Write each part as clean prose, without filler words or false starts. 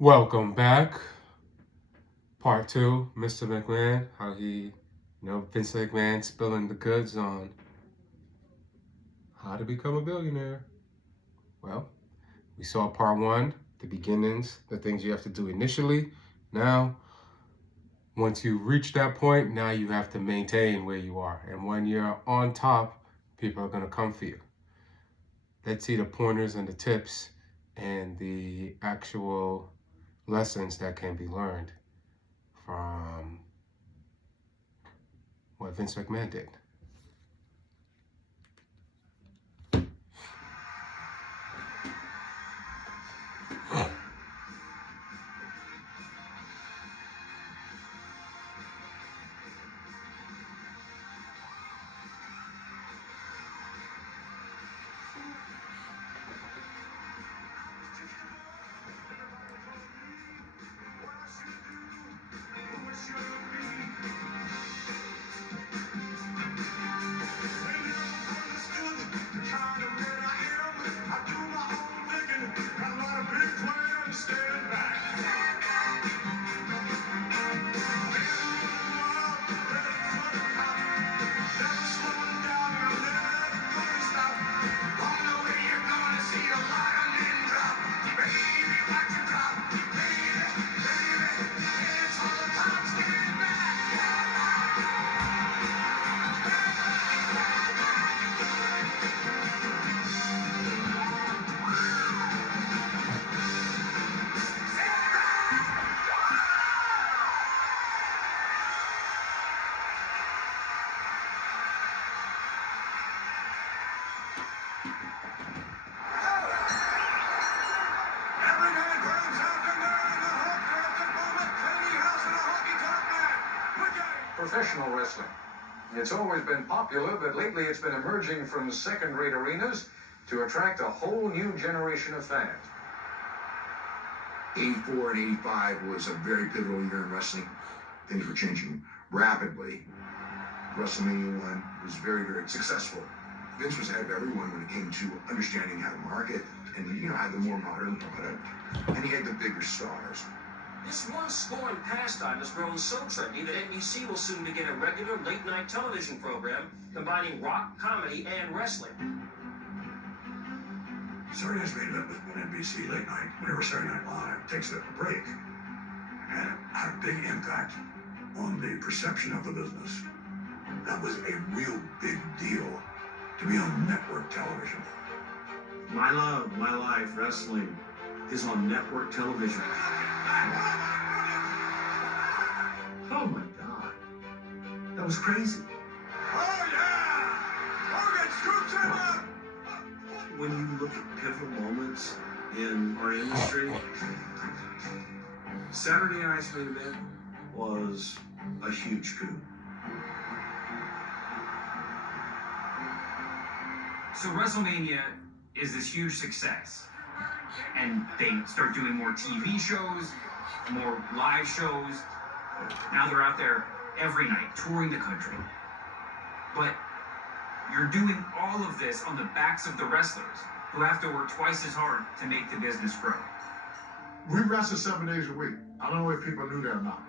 Welcome back. Part 2, Mr. McMahon, how he, Vince McMahon spilling the goods on how to become a billionaire. Well, we saw part 1, the beginnings, the things you have to do initially. Now, once you reach that point, now you have to maintain where you are. And when you're on top, people are going to come for you. Let's see the pointers and the tips and the actual lessons that can be learned from what Vince McMahon did. Professional wrestling. It's always been popular, but lately it's been emerging from second-rate arenas to attract a whole new generation of fans. 84 and 85 was a very pivotal year in wrestling. Things were changing rapidly. WrestleMania 1 was very, very successful. Vince was ahead of everyone when it came to understanding how to market and, had the more modern product. And he had the bigger stars. This one-scoring pastime has grown so trendy that NBC will soon begin a regular late-night television program combining rock, comedy, and wrestling. Saturday Night's made it up with NBC late night, whenever Saturday Night Live takes a break, and it had a big impact on the perception of the business. That was a real big deal to be on network television. My love, my life, wrestling is on network television. Oh my God. That was crazy. Oh yeah! Morgan scoops him up! When you look at pivotal moments in our industry, Saturday Night's main event was a huge coup. So WrestleMania is this huge success. And they start doing more TV shows, more live shows. Now they're out there every night, touring the country. But you're doing all of this on the backs of the wrestlers, who have to work twice as hard to make the business grow. We wrestled 7 days a week. I don't know if people knew that or not.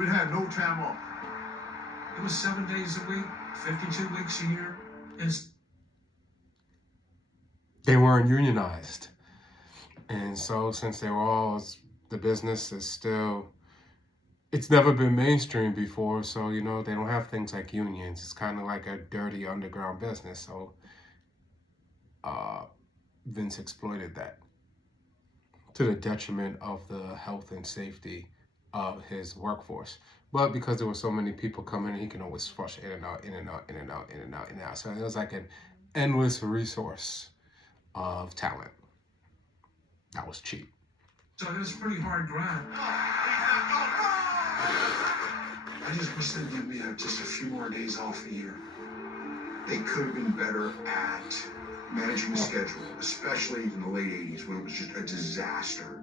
We had no time off. It was 7 days a week, 52 weeks a year. They weren't unionized. And so since they were all, the business is still, it's never been mainstream before, so, they don't have things like unions. It's kind of like a dirty underground business. So Vince exploited that to the detriment of the health and safety of his workforce. But because there were so many people coming, he can always flush in and out, in and out, in and out, in and out, in and out. So it was like an endless resource of talent. That was cheap. So it was a pretty hard grind. I just wish they'd give me just a few more days off a year. They could have been better at managing the schedule, especially in the late 80s when it was just a disaster.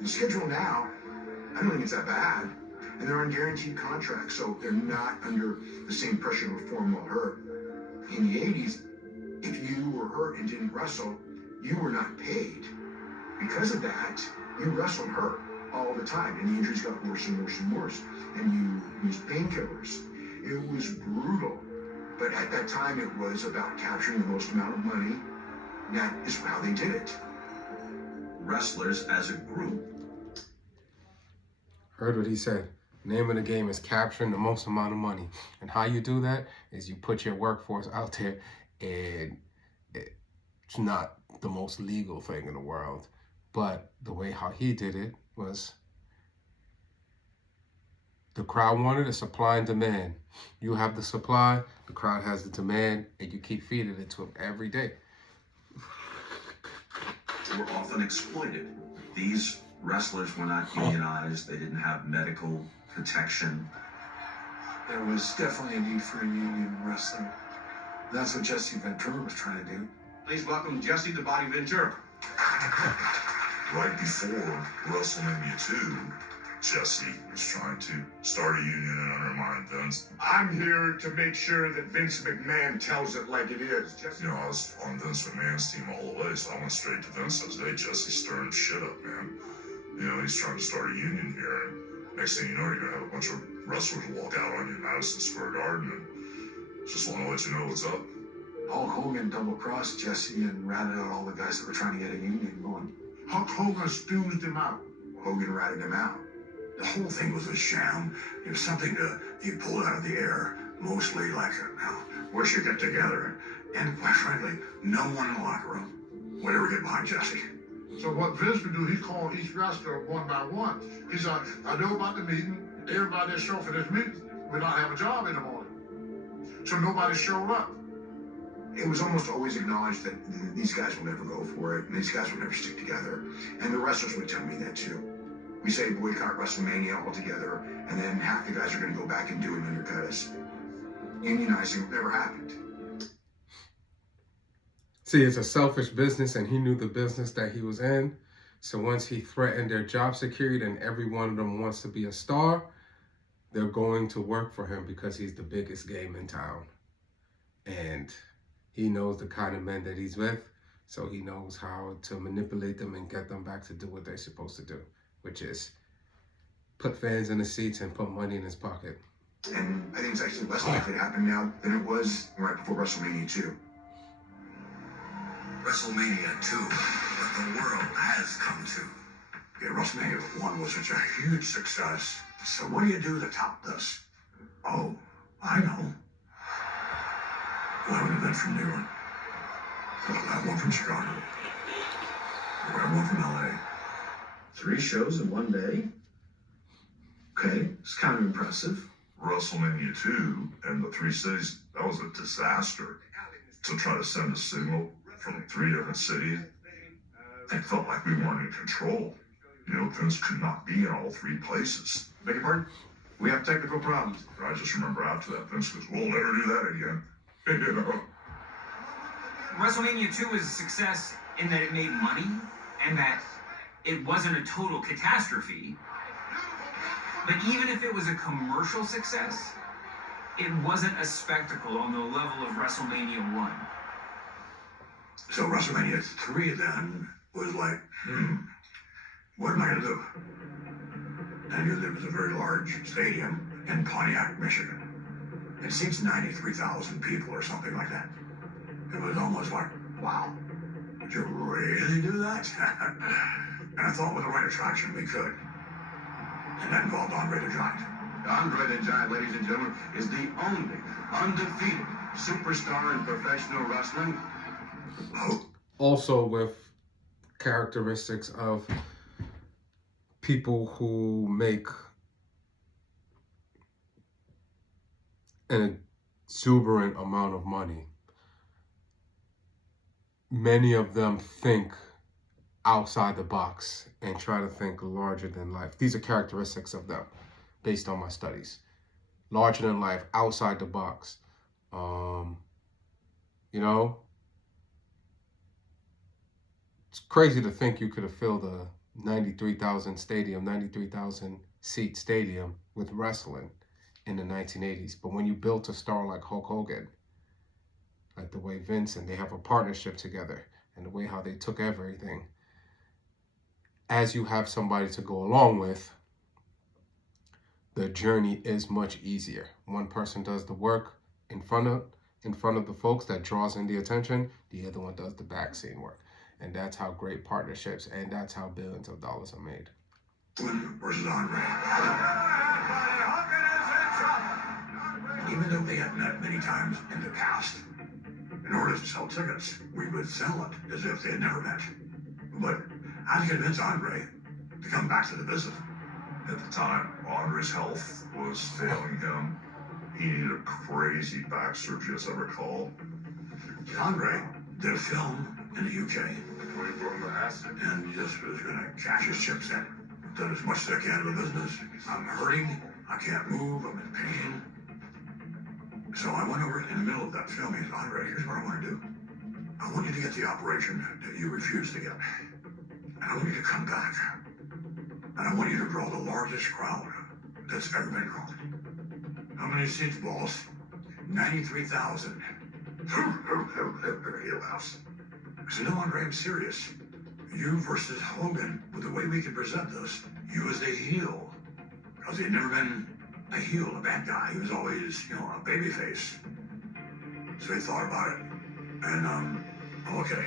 The schedule now, I don't think it's that bad. And they're on guaranteed contracts, so they're not under the same pressure to perform while hurt. In the 80s, if you were hurt and didn't wrestle, you were not paid. Because of that, You wrestled hurt all the time, and the injuries got worse and worse and worse. And you used painkillers. It was brutal. But at that time, it was about capturing the most amount of money. That is how they did it. Wrestlers as a group. Heard what he said. Name of the game is capturing the most amount of money. And how you do that is you put your workforce out there, and it's not the most legal thing in the world. But the way how he did it was the crowd wanted a supply and demand. You have the supply, the crowd has the demand, and you keep feeding it to them every day. Were often exploited. These wrestlers were not unionized. They didn't have medical protection. There was definitely a need for a union in wrestling. That's what Jesse Ventura was trying to do. Please welcome Jesse the Body Ventura. Right before WrestleMania 2, Jesse was trying to start a union and undermine Vince. I'm here to make sure that Vince McMahon tells it like it is. You know, I was on Vince McMahon's team all the way, so I went straight to Vince and said, hey, Jesse's stirring shit up, man. You know, he's trying to start a union here, and next thing you know, you're going to have a bunch of wrestlers walk out on you in Madison Square Garden, and just want to let you know what's up. Hulk Hogan double-crossed Jesse and ratted out all the guys that were trying to get a union going. Hulk Hogan stoozed him out. Hogan ratted him out. The whole thing was a sham. It was something he pulled out of the air, mostly like we should get together. And quite frankly, no one in the locker room would ever get behind Jesse. So what Vince would do, he'd call each wrestler one by one. He's like, I know about the meeting. Everybody that showed for this meeting will not have a job in the morning. So nobody showed up. It was almost always acknowledged that these guys will never go for it, and these guys will never stick together. And the wrestlers would tell me that too. We say boycott WrestleMania altogether, and then half the guys are going to go back and do it and undercut us. Unionizing never happened. See, it's a selfish business, and he knew the business that he was in. So once he threatened their job security and every one of them wants to be a star, they're going to work for him because he's the biggest game in town. And he knows the kind of men that he's with, so he knows how to manipulate them and get them back to do what they're supposed to do, which is put fans in the seats and put money in his pocket. And I think it's actually less likely to happen now than it was right before WrestleMania 2. WrestleMania 2, what the world has come to. Yeah, WrestleMania 1 was such a huge success. So what do you do to top this? Oh, I know. We'll have an event from New York. We'll have one from Chicago. We'll have one from LA. 3 shows in one day? Okay, it's kind of impressive. WrestleMania 2 and the 3 cities, that was a disaster. To try to send a signal from 3 different cities, it felt like we weren't in control. You know, Vince could not be in all 3 places. Beg your pardon? We have technical problems. I just remember after that, Vince goes, we'll never do that again. You know? WrestleMania 2 was a success in that it made money and that it wasn't a total catastrophe. But even if it was a commercial success, it wasn't a spectacle on the level of WrestleMania 1. So WrestleMania 3 then was like, what am I going to do? I knew there was a very large stadium in Pontiac, Michigan. It seats 93,000 people or something like that. It was almost like, wow, would you really do that? And I thought with the right attraction we could. And that involved Andre the Giant. Andre the Giant, ladies and gentlemen, is the only undefeated superstar in professional wrestling. Also with characteristics of people who make an exuberant amount of money. Many of them think outside the box and try to think larger than life. These are characteristics of them based on my studies. Larger than life, outside the box. You know, it's crazy to think you could have filled a 93,000 seat stadium with wrestling in the 1980s. But when you built a star like Hulk Hogan, like the way Vince and they have a partnership together and the way how they took everything, as you have somebody to go along with, the journey is much easier. One person does the work in front of the folks that draws in the attention. The other one does the back scene work. And that's how great partnerships, and that's how billions of dollars are made. Versus Andre. Even though they had met many times in the past, in order to sell tickets, we would sell it as if they had never met. But I had to convince Andre to come back to the business. At the time, Andre's health was failing him. He needed a crazy back surgery, as I recall. Andre did a film in the UK. And he just was going to cash his chips in. Done as much as I can in the business. I'm hurting. I can't move. I'm in pain. So I went over in the middle of that film. He said, Andre, here's what I want to do. I want you to get the operation that you refused to get. And I want you to come back. And I want you to draw the largest crowd that's ever been drawn. How many seats, boss? 93,000. He laughs. I said, no, Andre, I'm serious. You versus Hogan, with the way we can present this, you as the heel. Because he had never been a heel, a bad guy. He was always, a baby face. So he thought about it. And, okay,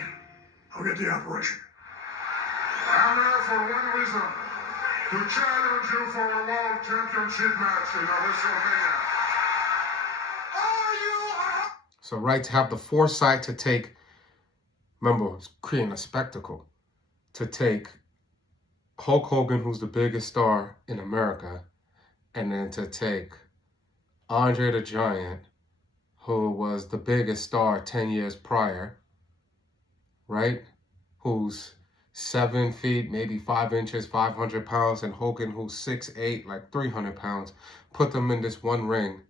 I'll get the operation. I'm here for one reason. To challenge you for a world championship match in WrestleMania. So, right, to have the foresight to take, remember, creating a spectacle, to take Hulk Hogan, who's the biggest star in America, and then to take Andre the Giant, who was the biggest star 10 years prior, right? Who's 7 feet, maybe 5 inches, 500 pounds, and Hogan, who's 6'8", like 300 pounds, put them in this one ring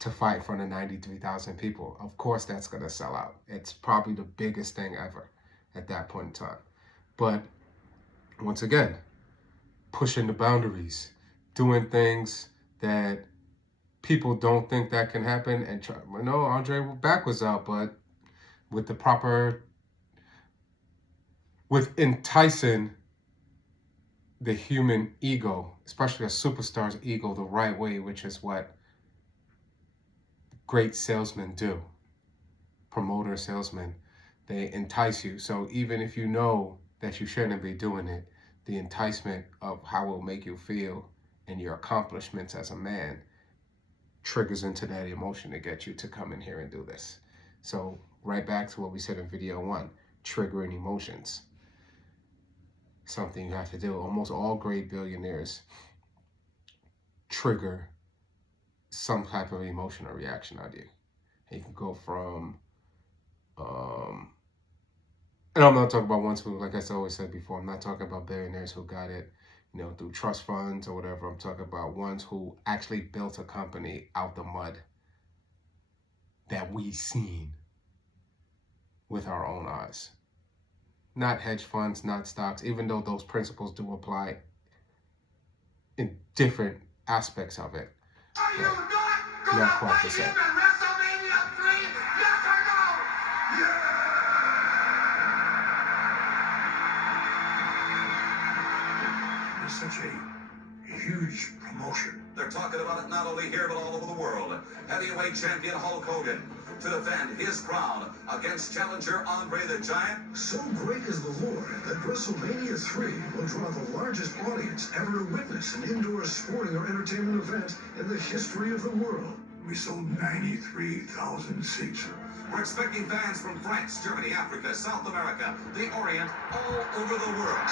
to fight in front of 93,000 people. Of course, that's going to sell out. It's probably the biggest thing ever at that point in time. But once again, pushing the boundaries, doing things that people don't think that can happen, and no, Andre back was out, but with the proper, with enticing the human ego, especially a superstar's ego, the right way, which is what great salesmen do. Promoter salesmen, they entice you. So even if you know that you shouldn't be doing it, the enticement of how it will make you feel and your accomplishments as a man triggers into that emotion to get you to come in here and do this. So right back to what we said in video 1, triggering emotions. Something you have to do. Almost all great billionaires trigger some type of emotional reaction out of you. You can go from, and I'm not talking about ones who, like I always said before, I'm not talking about billionaires who got it, through trust funds or whatever. I'm talking about ones who actually built a company out the mud that we've seen with our own eyes. Not hedge funds, not stocks, even though those principles do apply in different aspects of it. Are you not Not quite gonna the fight same. him in WrestleMania 3? Yes or no? Yeah! It's such a huge promotion. They're talking about it not only here, but all over the world. Heavyweight champion Hulk Hogan to defend his crown against challenger Andre the Giant. So great is the lore that WrestleMania 3 will draw the largest audience ever to witness an indoor sporting or entertainment event in the history of the world. We sold 93,000 seats. We're expecting fans from France, Germany, Africa, South America, the Orient, all over the world.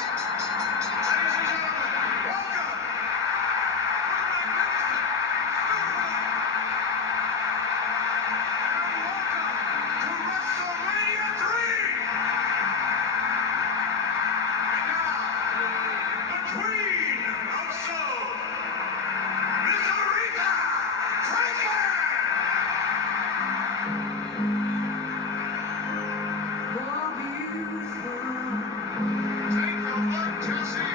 Take a look to see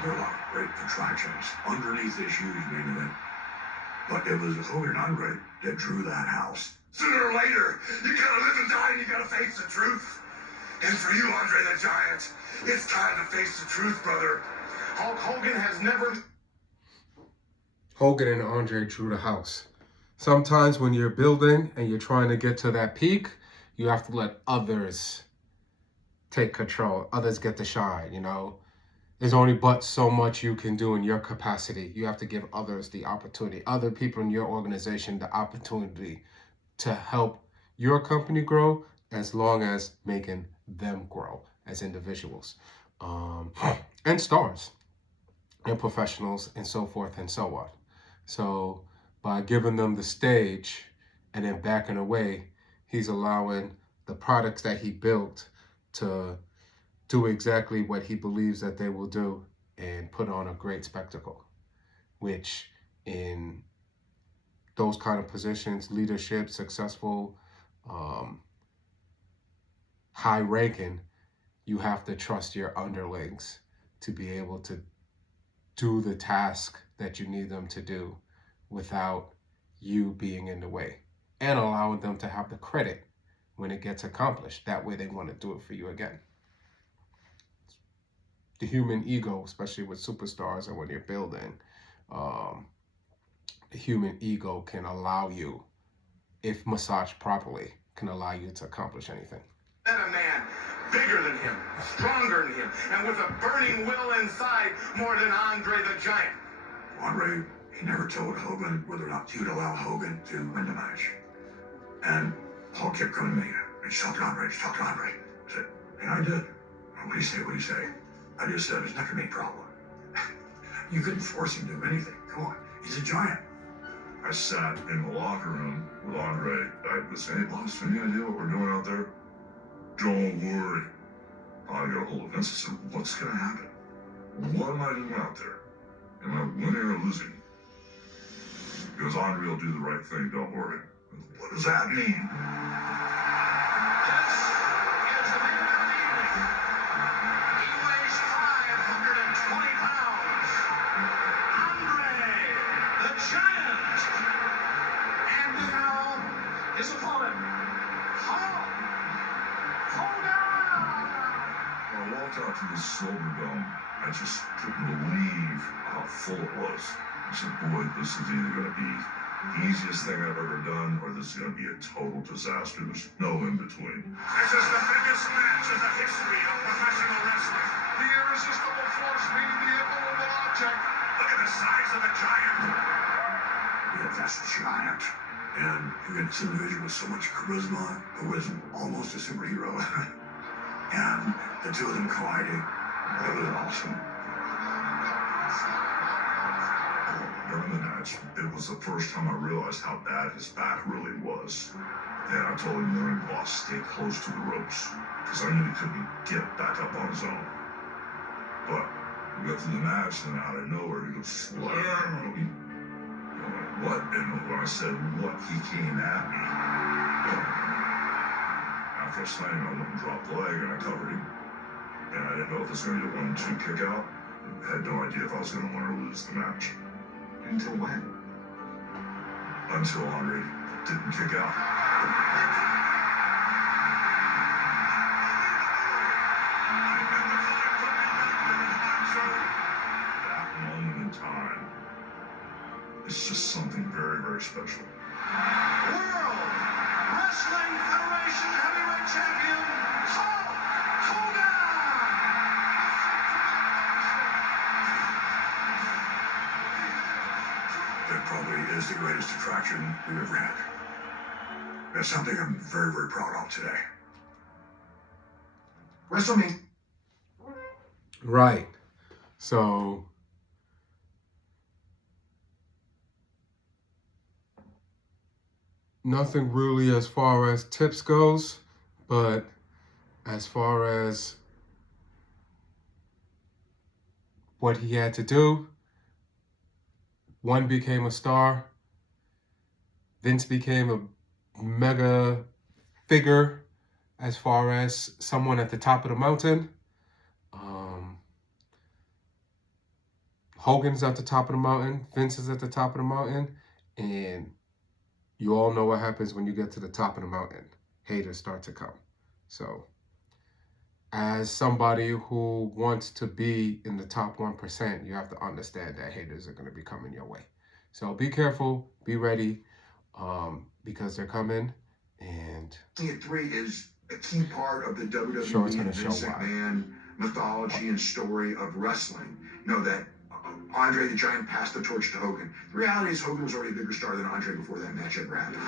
There were a lot of great attractions underneath this huge main event. But it was Hogan and Andre that drew that house. Sooner or later, you gotta live and die and you gotta face the truth. And for you, Andre the Giant, it's time to face the truth, brother. Hulk Hogan has never... Hogan and Andre drew the house. Sometimes when you're building and you're trying to get to that peak, you have to let others take control. Others get to shine, you know. There's only but so much you can do in your capacity. You have to give others the opportunity, other people in your organization the opportunity to help your company grow, as long as making them grow as individuals and stars and professionals and so forth and so on. So by giving them the stage and then backing away, he's allowing the products that he built to do exactly what he believes that they will do and put on a great spectacle, which in those kind of positions, leadership, successful, high ranking, you have to trust your underlings to be able to do the task that you need them to do without you being in the way, and allowing them to have the credit when it gets accomplished. That way they want to do it for you again. The human ego, especially with superstars and when you're building, the human ego can allow you, if massaged properly, can allow you to accomplish anything. Met a man bigger than him, stronger than him, and with a burning will inside more than Andre the Giant. Andre, he never told Hogan whether or not he would allow Hogan to win the match. And Hulk kept coming to me. Just talk to Andre, just talk to Andre. I said, and I did. What do you say, what do you say? I just said, it's not gonna be a problem. You couldn't force him to do anything. Come on, he's a giant. I sat in the locker room with Andre. I was saying, hey, boss, any idea what we're doing out there? Don't worry. I got a hold of Vince and said, what's gonna happen? What am I doing out there? Am I winning or losing? Because Andre will do the right thing, don't worry. What does that mean? This is the man of the evening. He weighs 520 pounds. Andre the Giant. And now his opponent, Hulk Hogan. When I walked out to the Silver Dome, I just couldn't believe how full it was. I said, boy, this is either going to be the easiest thing I've ever done, or this is going to be a total disaster. There's no in between. This is the biggest match in the history of professional wrestling. The irresistible force meeting the immovable object. Look at the size of the giant. Yeah, that's giant. And you got this individual with so much charisma, who is almost a superhero. And the two of them colliding, it was awesome. During the match, it was the first time I realized how bad his back really was. And I told him during boss, stay close to the ropes, because I knew he couldn't get back up on his own. But we got through the match, and out of nowhere, he goes, what? What? And when I said what, he came at me. After I slammed him, I went and dropped the leg, and I covered him. And I didn't know if it was going to be a 1-2 kick out. I had no idea if I was going to win or lose the match. Until when? Until Andre didn't kick out. That moment in time is just something very, very special. World Wrestling Federation Heavyweight Champion, Hulk Hogan. That probably is the greatest attraction we've ever had. That's something I'm very, very proud of today. WrestleMania. Right. So nothing really as far as tips goes, but as far as what he had to do. One became a star. Vince became a mega figure as far as someone at the top of the mountain. Hogan's at the top of the mountain. Vince is at the top of the mountain. And you all know what happens when you get to the top of the mountain. Haters start to come. So as somebody who wants to be in the top 1%, you have to understand that haters are going to be coming your way. So be careful, be ready, because they're coming. And WrestleMania 3 is a key part of the WWE Sure, it's gonna and Vince show why. McMahon mythology and story of wrestling. You know that Andre the Giant passed the torch to Hogan. The reality is Hogan was already a bigger star than Andre before that match ever happened.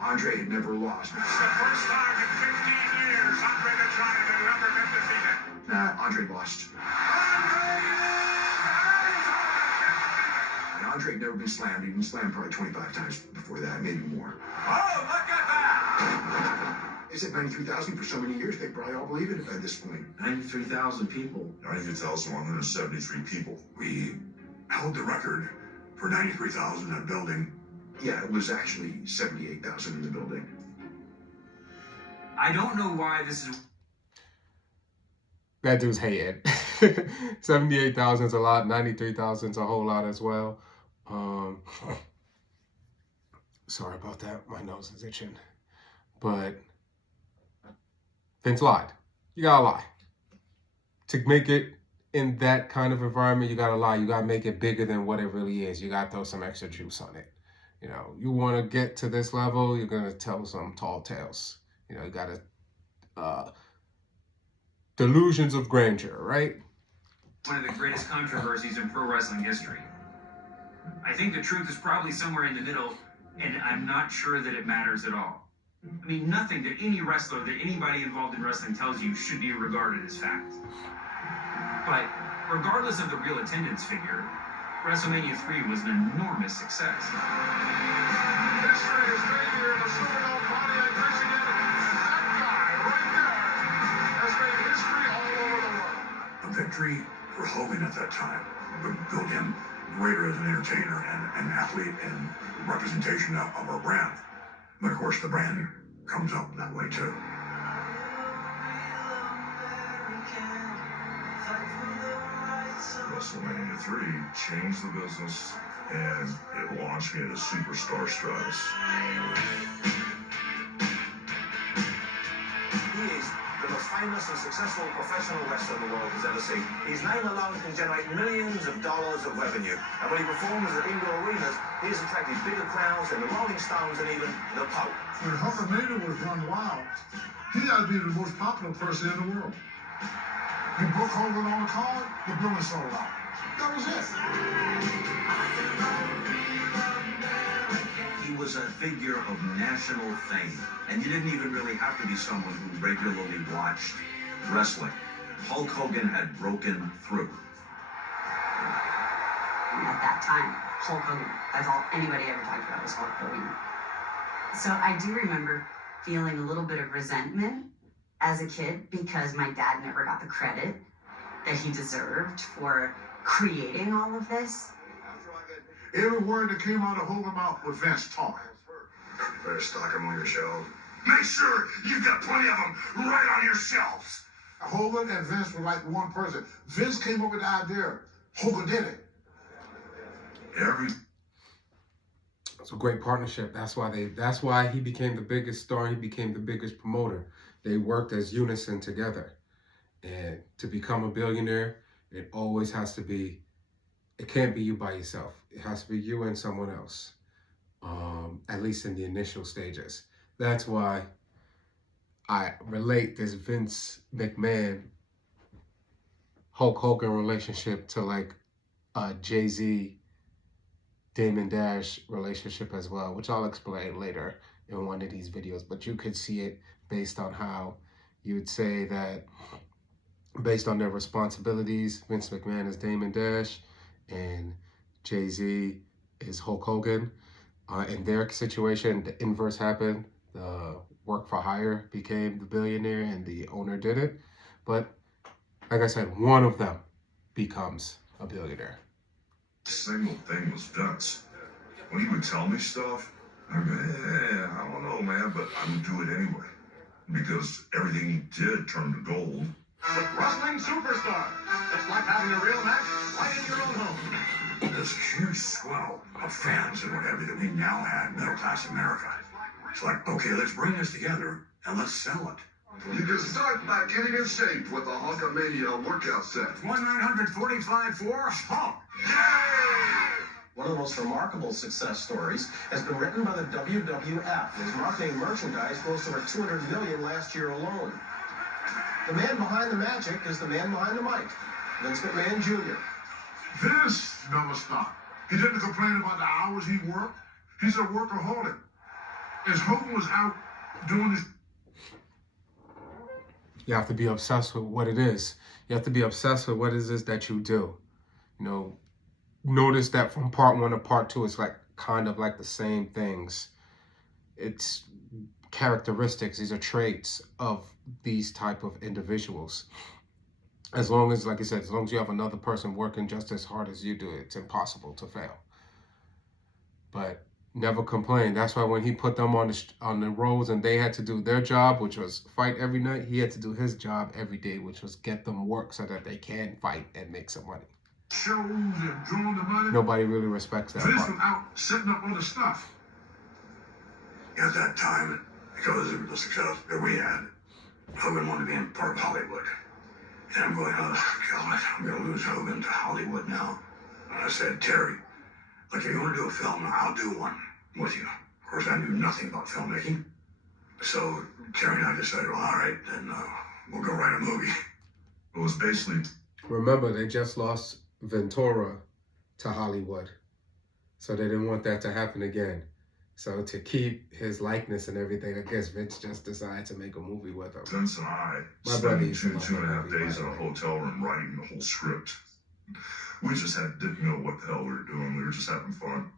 Andre had never lost. It's the first time in 15 years Andre the Giant had ever been defeated. Nah, Andre lost. And Andre had never been slammed. He'd been slammed probably 25 times before that, maybe more. Oh, look at that! They said 93,000 for so many years, they probably all believe it at this point. 93,000 people. 93,173 people. We held the record for 93,000 in a building. Yeah, it was actually 78,000 in the building. I don't know why this is. that dude's hated. 78,000 is a lot. 93,000 is a whole lot as well. Sorry about that. My nose is itching. But Vince lied. You gotta lie. To make it in that kind of environment, you gotta lie. You gotta make it bigger than what it really is. You gotta throw some extra juice on it. You know, you want to get to this level, you're gonna tell some tall tales. You know, you gotta delusions of grandeur, right? One of the greatest controversies in pro wrestling history. I think the truth is probably somewhere in the middle, and I'm not sure that it matters at all. I mean, nothing that any wrestler, that anybody involved in wrestling tells you should be regarded as fact. But regardless of the real attendance figure, WrestleMania 3 was an enormous success. History is made here in the Superdome body and Michigan, and that guy right there has made history all over the world. A victory for Hogan at that time would build him greater as an entertainer and an athlete and representation of our brand. But of course, the brand comes up that way too. WrestleMania 3 changed the business, and it launched me into superstar status. He is the most famous and successful professional wrestler the world has ever seen. His name alone can generate millions of dollars of revenue. And when he performs at indoor arenas, he has attracted bigger crowds than the Rolling Stones and even the Pope. When Hulkamania was run wild, he had to be the most popular person in the world. When Brooke Hogan on the card, the building sold out. That was it. He was a figure of national fame, and you didn't even really have to be someone who regularly watched wrestling. Hulk Hogan had broken through. At that time, Hulk Hogan, that's all anybody ever talked about was Hulk Hogan. So I do remember feeling a little bit of resentment as a kid because my dad never got the credit that he deserved for creating all of this. Every word that came out of Hogan's mouth was Vince talking. You better stock them on your shelf. Make sure you've got plenty of them right on your shelves. Hogan and Vince were like one person. Vince came up with the idea. Hogan did it. It's a great partnership. That's why he became the biggest star. He became the biggest promoter. They worked as unison together. And to become a billionaire, it always has to be, it can't be you by yourself. It has to be you and someone else, at least in the initial stages. That's why I relate this Vince McMahon, Hulk Hogan relationship to like a Jay-Z, Damon Dash relationship as well, which I'll explain later in one of these videos. But you could see it based on how you would say that based on their responsibilities, Vince McMahon is Damon Dash and Jay-Z is Hulk Hogan. In their situation, the inverse happened. The work for hire became the billionaire and the owner did it. But like I said, one of them becomes a billionaire. Single thing was Vince. When he would tell me stuff, I'd go, I don't know, man, but I would do it anyway. Because everything he did turned to gold. Wrestling superstar. It's like having a real match right in your own home. This huge swell of fans and what have you that we now had middle-class America. It's like, okay, let's bring this together and let's sell it. You can start by getting in shape with the Hulkamania workout set. 1-945-4-HULK. One of the most remarkable success stories has been written by the WWF. His marketing merchandise grossed over $200 million last year alone. The man behind the magic is the man behind the mic, Vince McMahon Jr. Vince never stopped. He didn't complain about the hours he worked. He's a workaholic. As Hogan was out doing his... You have to be obsessed with what it is. You have to be obsessed with what it is that you do. You know, notice that from part 1 to part 2, it's like kind of like the same things. It's characteristics. These are traits of these type of individuals. As long as, like I said, as long as you have another person working just as hard as you do, it's impossible to fail. But never complain. That's why when he put them on the roads and they had to do their job, which was fight every night, he had to do his job every day, which was get them work so that they can fight and make some money. shows and drawing the money. Nobody really respects that Vince part. was out setting up other stuff. At that time, because of the success that we had, Hogan wanted to be in part of Hollywood. And I'm going, oh, God, I'm going to lose Hogan to Hollywood now. And I said, Terry, look, if you want to do a film, I'll do one with you. Of course, I knew nothing about filmmaking. So Terry and I decided, well, all right, then we'll go write a movie. It was basically... Remember, they just lost Ventura to Hollywood. So they didn't want that to happen again. So to keep his likeness and everything, I guess Vince just decided to make a movie with him. Vince and I My brother spent used to two and a half love that days in a movie. hotel room writing the whole script. We just didn't know what the hell we were doing. We were just having fun.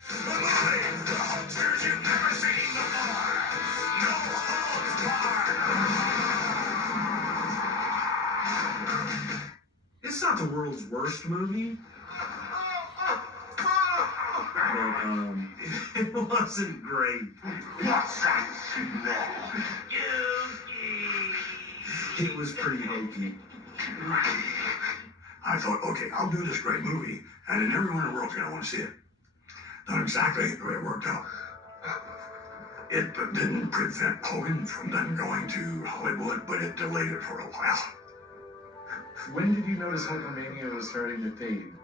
It's not the world's worst movie, but it wasn't great. What's that smell? It was pretty hokey. I thought, okay, I'll do this great movie, and then everyone in the world's going to want to see it. Not exactly the way it worked out. It didn't prevent Hogan from then going to Hollywood, but it delayed it for a while. When did you notice Hulkamania was starting to fade?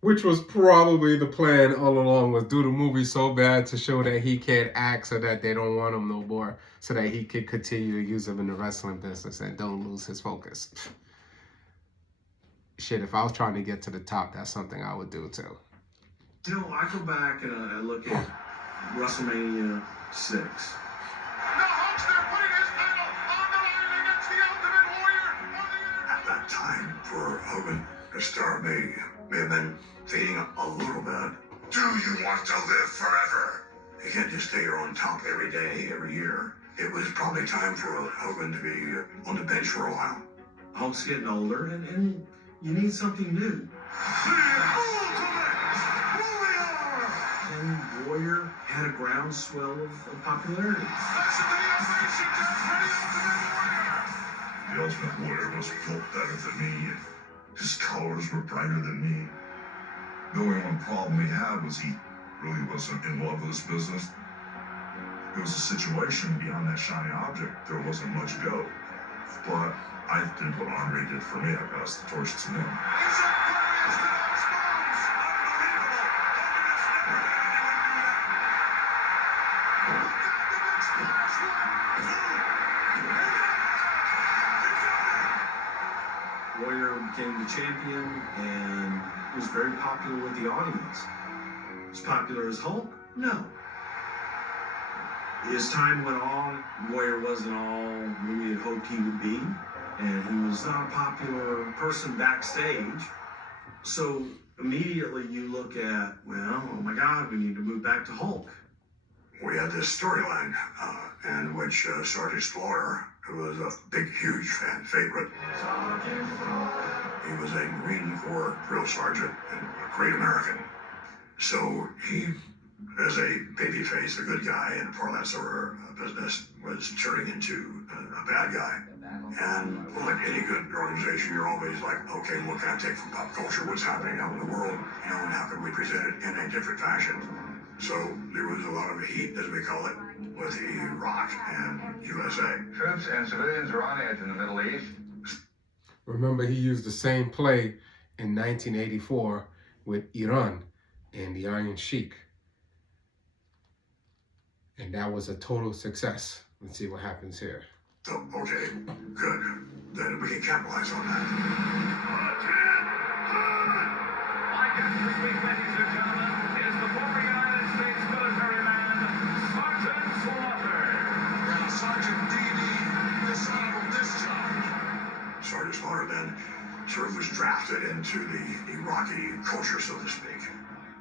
Which was probably the plan all along, was do the movie so bad to show that he can't act so that they don't want him no more, so that he could continue to use him in the wrestling business and don't lose his focus. Shit, if I was trying to get to the top, that's something I would do too. You know, I go back and I look at WrestleMania 6. At that time, for Hogan, the star may have been fading a little bit. Do you want to live forever? You can't just stay on top every day, every year. It was probably time for Hogan to be on the bench for a while. Hulk's getting older, and you need something new. And Warrior had a groundswell of popularity. The Ultimate Warrior was built better than me, and his colors were brighter than me. The only one problem he had was he really wasn't in love with his business. It was a situation beyond that shiny object. There wasn't much go. But I did what Andre did for me. I passed the torch to him. Warrior became the champion and was very popular with the audience. As popular as Hulk? No. As time went on, Warrior wasn't all we had hoped he would be, and he was not a popular person backstage. So immediately you look at, well, oh my God, we need to move back to Hulk. We had this storyline in which Sergeant Explorer who was a big, huge fan favorite. He was a Marine Corps drill sergeant and a great American. So he, as a babyface, a good guy in a parlance or business, was turning into a bad guy. And like any good organization, you're always like, okay, what can I take from pop culture? What's happening out in the world? You know, and how can we present it in a different fashion? So there was a lot of heat, as we call it, with Iraq and USA. Troops and civilians are on edge in the Middle East. Remember, he used the same play in 1984 with Iran and the Iron Sheik. And that was a total success. Let's see what happens here. So, okay, good. Then we can capitalize on that. My guest this week, ladies and gentlemen, is the former United States military man, Sergeant Slaughter. Now, Sergeant D.D., dishonorable discharge. Sergeant Slaughter then sort of was drafted into the Iraqi culture, so to speak.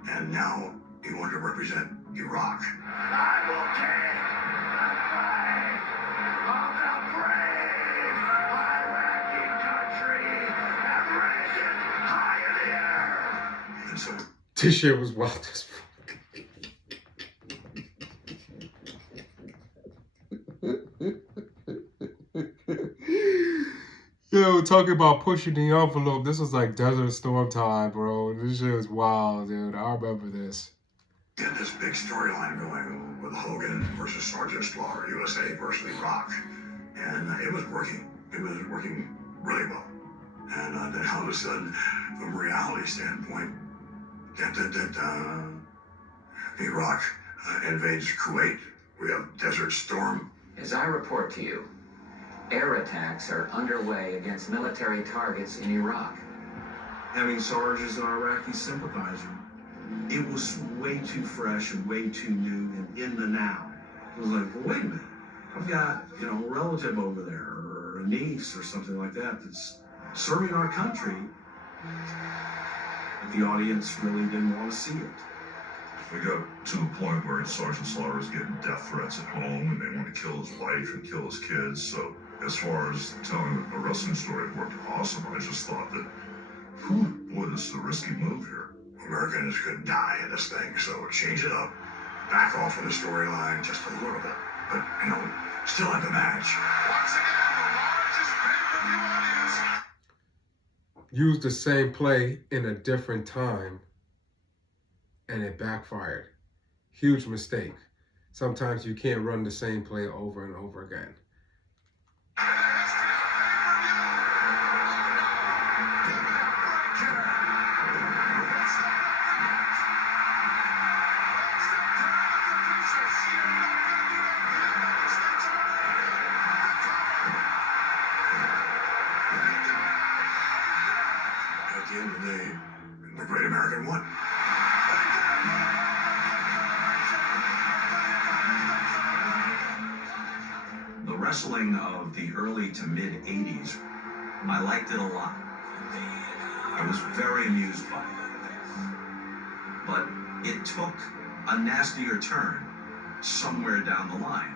And now he wanted to represent Iraq. I will take the flag of the brave Iraqi country and raise it high in the air. And so This shit was wild as fuck. Yo, talking about pushing the envelope. This was like Desert Storm time, bro. This shit was wild, dude. I remember this. get this big storyline going with Hogan versus Sergeant Slaughter, USA versus Iraq. And it was working. It was working really well. And then all of a sudden, from a reality standpoint, Iraq invades Kuwait. We have Desert Storm. As I report to you, air attacks are underway against military targets in Iraq. Having Sarge as an Iraqi sympathizer, it was way too fresh and way too new and in the now. It was like, well, wait a minute. I've got, a relative over there or a niece or something like that that's serving our country. But the audience really didn't want to see it. We got to the point where Sergeant Slaughter was getting death threats at home and they want to kill his wife and kill his kids. So as far as telling a wrestling story, it worked awesome. I just thought that, boy, this is a risky move here. Americans could die in this thing, so change it up. Back off of the storyline just a little bit. But, still have the match. Once again, the largest pay-per-view audience. Used the same play in a different time, and it backfired. Huge mistake. Sometimes you can't run the same play over and over again. At the end of the day, the Great American won. The wrestling of the early to mid 80s, I liked it a lot. I was very amused by it. But it took a nastier turn somewhere down the line.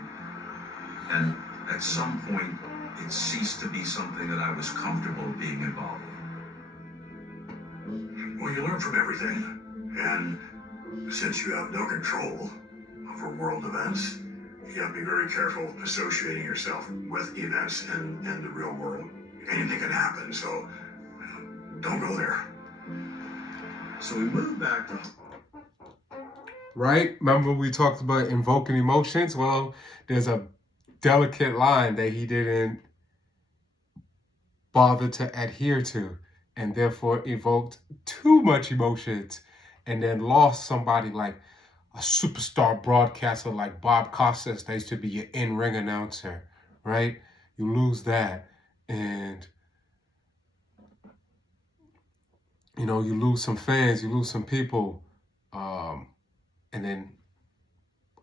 And at some point, it ceased to be something that I was comfortable being involved in. Well, you learn from everything. And since you have no control over world events, you have to be very careful associating yourself with events in the real world. Anything can happen, so don't go there. So we moved back to... Right? Remember we talked about invoking emotions? Well, there's a delicate line that he didn't bother to adhere to, and therefore evoked too much emotions, and then lost somebody like a superstar broadcaster like Bob Costas that used to be your in-ring announcer, right? You lose that, and you lose some fans, you lose some people, and then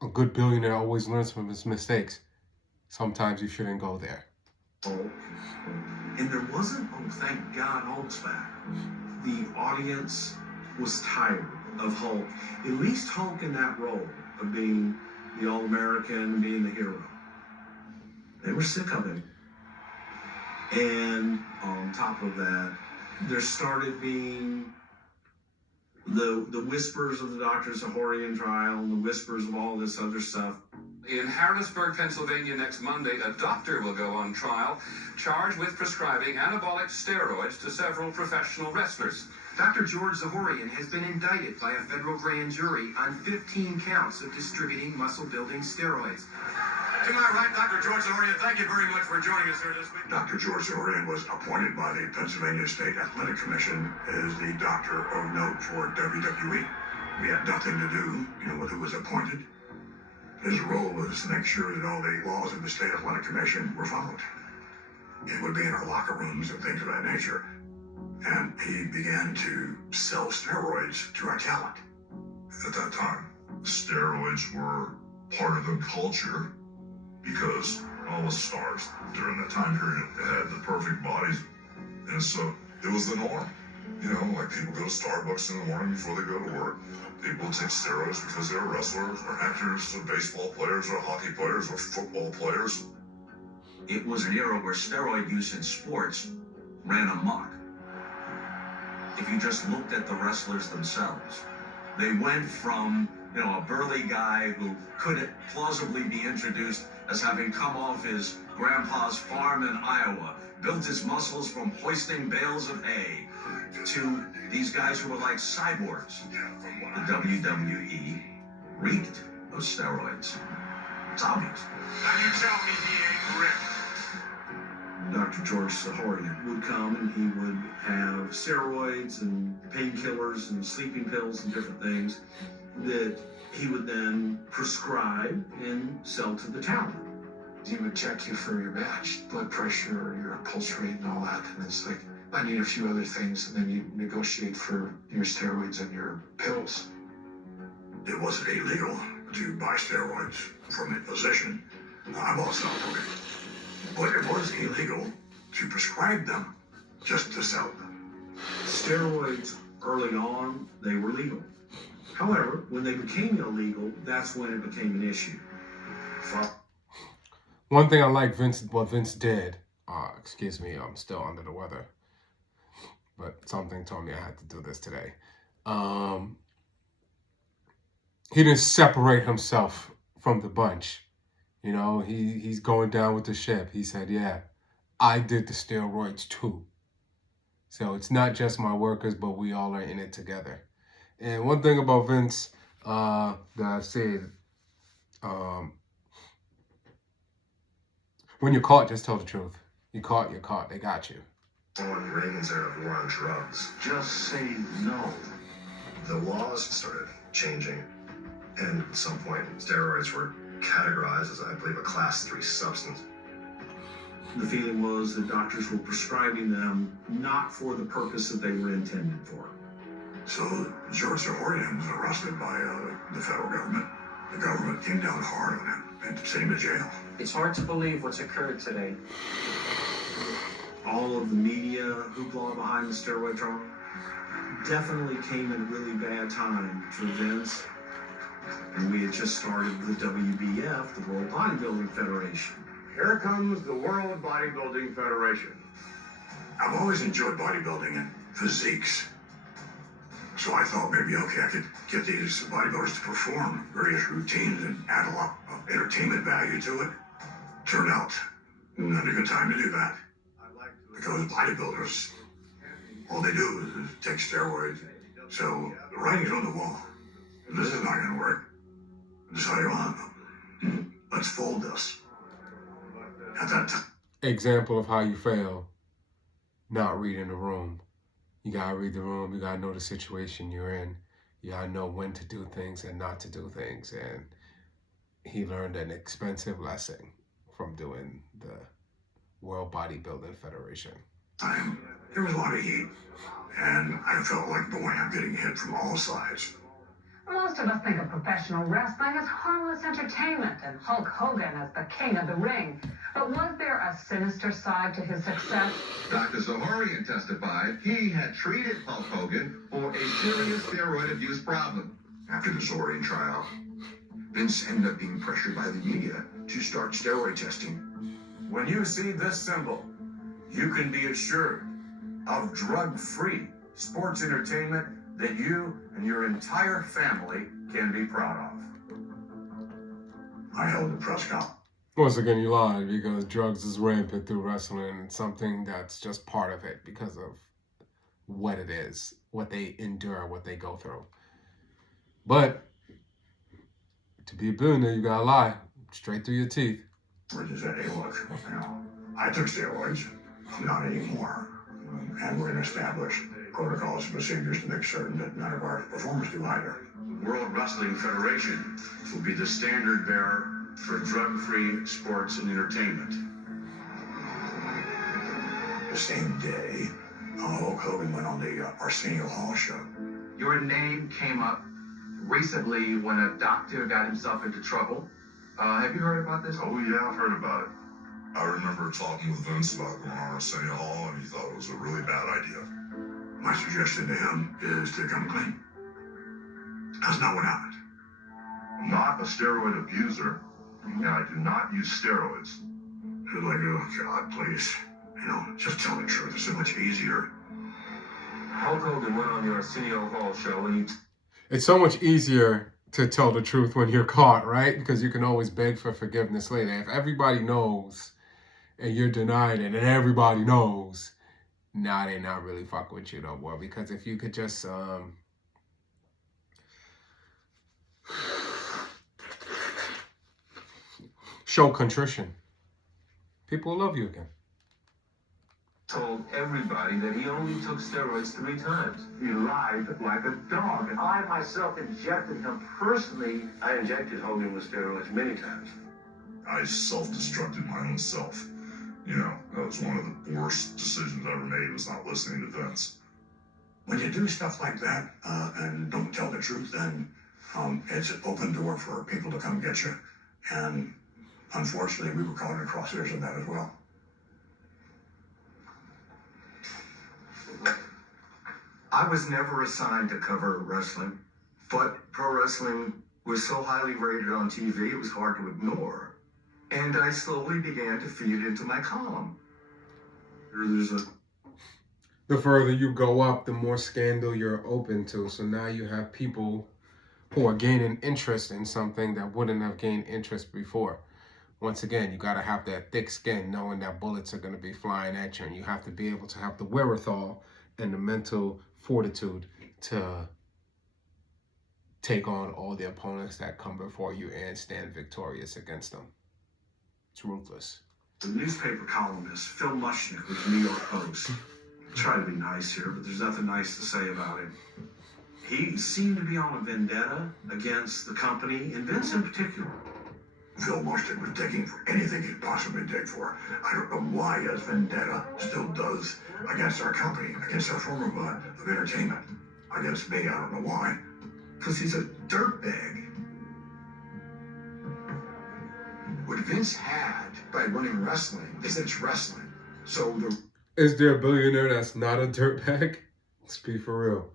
a good billionaire always learns from his mistakes. Sometimes you shouldn't go there. And there wasn't, thank God Hulk's back. The audience was tired of Hulk, at least Hulk in that role of being the All-American, being the hero. They were sick of him. And on top of that, there started being the whispers of the Dr. Zahorian trial and the whispers of all this other stuff. In Harrisburg, Pennsylvania next Monday, a doctor will go on trial, charged with prescribing anabolic steroids to several professional wrestlers. Dr. George Zahorian has been indicted by a federal grand jury on 15 counts of distributing muscle-building steroids. To my right, Dr. George Zahorian, thank you very much for joining us here this week. Dr. George Zahorian was appointed by the Pennsylvania State Athletic Commission as the doctor of note for WWE. We had nothing to do, with who was appointed. His role was to make sure that all the laws of the State Athletic Commission were followed. It would be in our locker rooms and things of that nature. And he began to sell steroids to our talent. At that time, steroids were part of the culture because all the stars during that time period had the perfect bodies. And so it was the norm. Like people go to Starbucks in the morning before they go to work. People take steroids because they're wrestlers or actors or baseball players or hockey players or football players. It was an era where steroid use in sports ran amok. If you just looked at the wrestlers themselves, they went from, a burly guy who couldn't plausibly be introduced as having come off his grandpa's farm in Iowa, built his muscles from hoisting bales of hay, to these guys who were like cyborgs. The WWE reeked of steroids. It's obvious. Now you tell me he ain't ripped. Dr. George Zahorian would come and he would have steroids and painkillers and sleeping pills and different things that he would then prescribe and sell to the talent. He would check you for your match, blood pressure, your pulse rate and all that. And it's like, I need a few other things. And then you negotiate for your steroids and your pills. It wasn't illegal to buy steroids from a physician. I bought some from it. But it was illegal to prescribe them just to sell them. Steroids, early on, they were legal. However, when they became illegal, that's when it became an issue. One thing I like what Vince did, excuse me, I'm still under the weather, but something told me I had to do this today. He didn't separate himself from the bunch. He's going down with the ship. He said, yeah, I did the steroids too. So it's not just my workers, but we all are in it together. And one thing about Vince that I've said, when you're caught, just tell the truth. You're caught, you're caught. They got you. On Reagan's era of war on drugs, just say no. The laws started changing, and at some point, steroids were categorized as, I believe, a class 3 substance. The feeling was that doctors were prescribing them not for the purpose that they were intended for. So George Zahorian was arrested by the federal government. The government came down hard on him and sent him to jail. It's hard to believe what's occurred today. All of the media hoopla behind the steroid trial definitely came at a really bad time for Vince. And we had just started the WBF, the World Bodybuilding Federation. Here comes the World Bodybuilding Federation. I've always enjoyed bodybuilding and physiques. So I thought maybe, okay, I could get these bodybuilders to perform various routines and add a lot of entertainment value to it. Turned out not a good time to do that. Because bodybuilders, all they do is take steroids. So the writing's on the wall. This is not going to work. Decided on, let's fold this. At that time. Example of how you fail, not reading the room. You got to read the room. You got to know the situation you're in. You got to know when to do things and not to do things. And he learned an expensive lesson from doing the World Bodybuilding Federation. There was a lot of heat. And I felt like, boy, I'm getting hit from all sides. Most of us think of professional wrestling as harmless entertainment and Hulk Hogan as the king of the ring. But was there a sinister side to his success? Dr. Zahorian testified he had treated Hulk Hogan for a serious steroid abuse problem. After the Zahorian trial, Vince ended up being pressured by the media to start steroid testing. When you see this symbol, you can be assured of drug-free sports entertainment that you and your entire family can be proud of. I held the press conference. Once again, you lied because drugs is rampant through wrestling and something that's just part of it because of what it is, what they endure, what they go through. But to be a billionaire, you gotta lie straight through your teeth. Where does that, hey, look, you know, I took steroids, I'm not anymore. And we're going to establish protocols and procedures to make certain that none of our performers do either. World Wrestling Federation will be the standard bearer for drug-free sports and entertainment. The same day, Hulk Hogan went on the Arsenio Hall show. Your name came up recently when a doctor got himself into trouble. Have you heard about this? Oh yeah, I've heard about it. I remember talking with Vince about going on Arsenio Hall, and he thought it was a really bad idea. My suggestion to him is to come clean. That's not what happened. I'm not a steroid abuser, and I do not use steroids. It's like, oh God, please. You know, just tell the truth. It's so much easier. Hulk Hogan went on the Arsenio Hall show and It's so much easier to tell the truth when you're caught, right? Because you can always beg for forgiveness later. If everybody knows and you're denied it and everybody knows, nah, they not really fuck with you no more. Because if you could just show contrition, people will love you again. told everybody that he only took steroids 3 times. He lied like a dog. And I myself injected him personally. I injected Hogan with steroids many times. I self-destructed my own self. You know, that was one of the worst decisions I ever made, was not listening to Vince. When you do stuff like that and don't tell the truth, then it's an open door for people to come get you. And unfortunately, we were caught in the crosshairs of that as well. I was never assigned to cover wrestling, but pro wrestling was so highly rated on TV, it was hard to ignore. And I slowly began to feed into my column. The further you go up, the more scandal you're open to. So now you have people who are gaining interest in something that wouldn't have gained interest before. Once again, you got to have that thick skin, knowing that bullets are going to be flying at you. And you have to be able to have the wherewithal and the mental fortitude to take on all the opponents that come before you and stand victorious against them. It's ruthless. The newspaper columnist, Phil Mushnick, with the New York Post. Try to be nice here, but there's nothing nice to say about him. He seemed to be on a vendetta against the company, and Vince in particular. Phil Mushnick was digging for anything he could possibly dig for. I don't know why his vendetta still does against our company, against our form of entertainment. Against me, I don't know why. Because he's a dirtbag. What Vince had by running wrestling is that it's wrestling. So Is there a billionaire that's not a dirtbag? Let's be for real.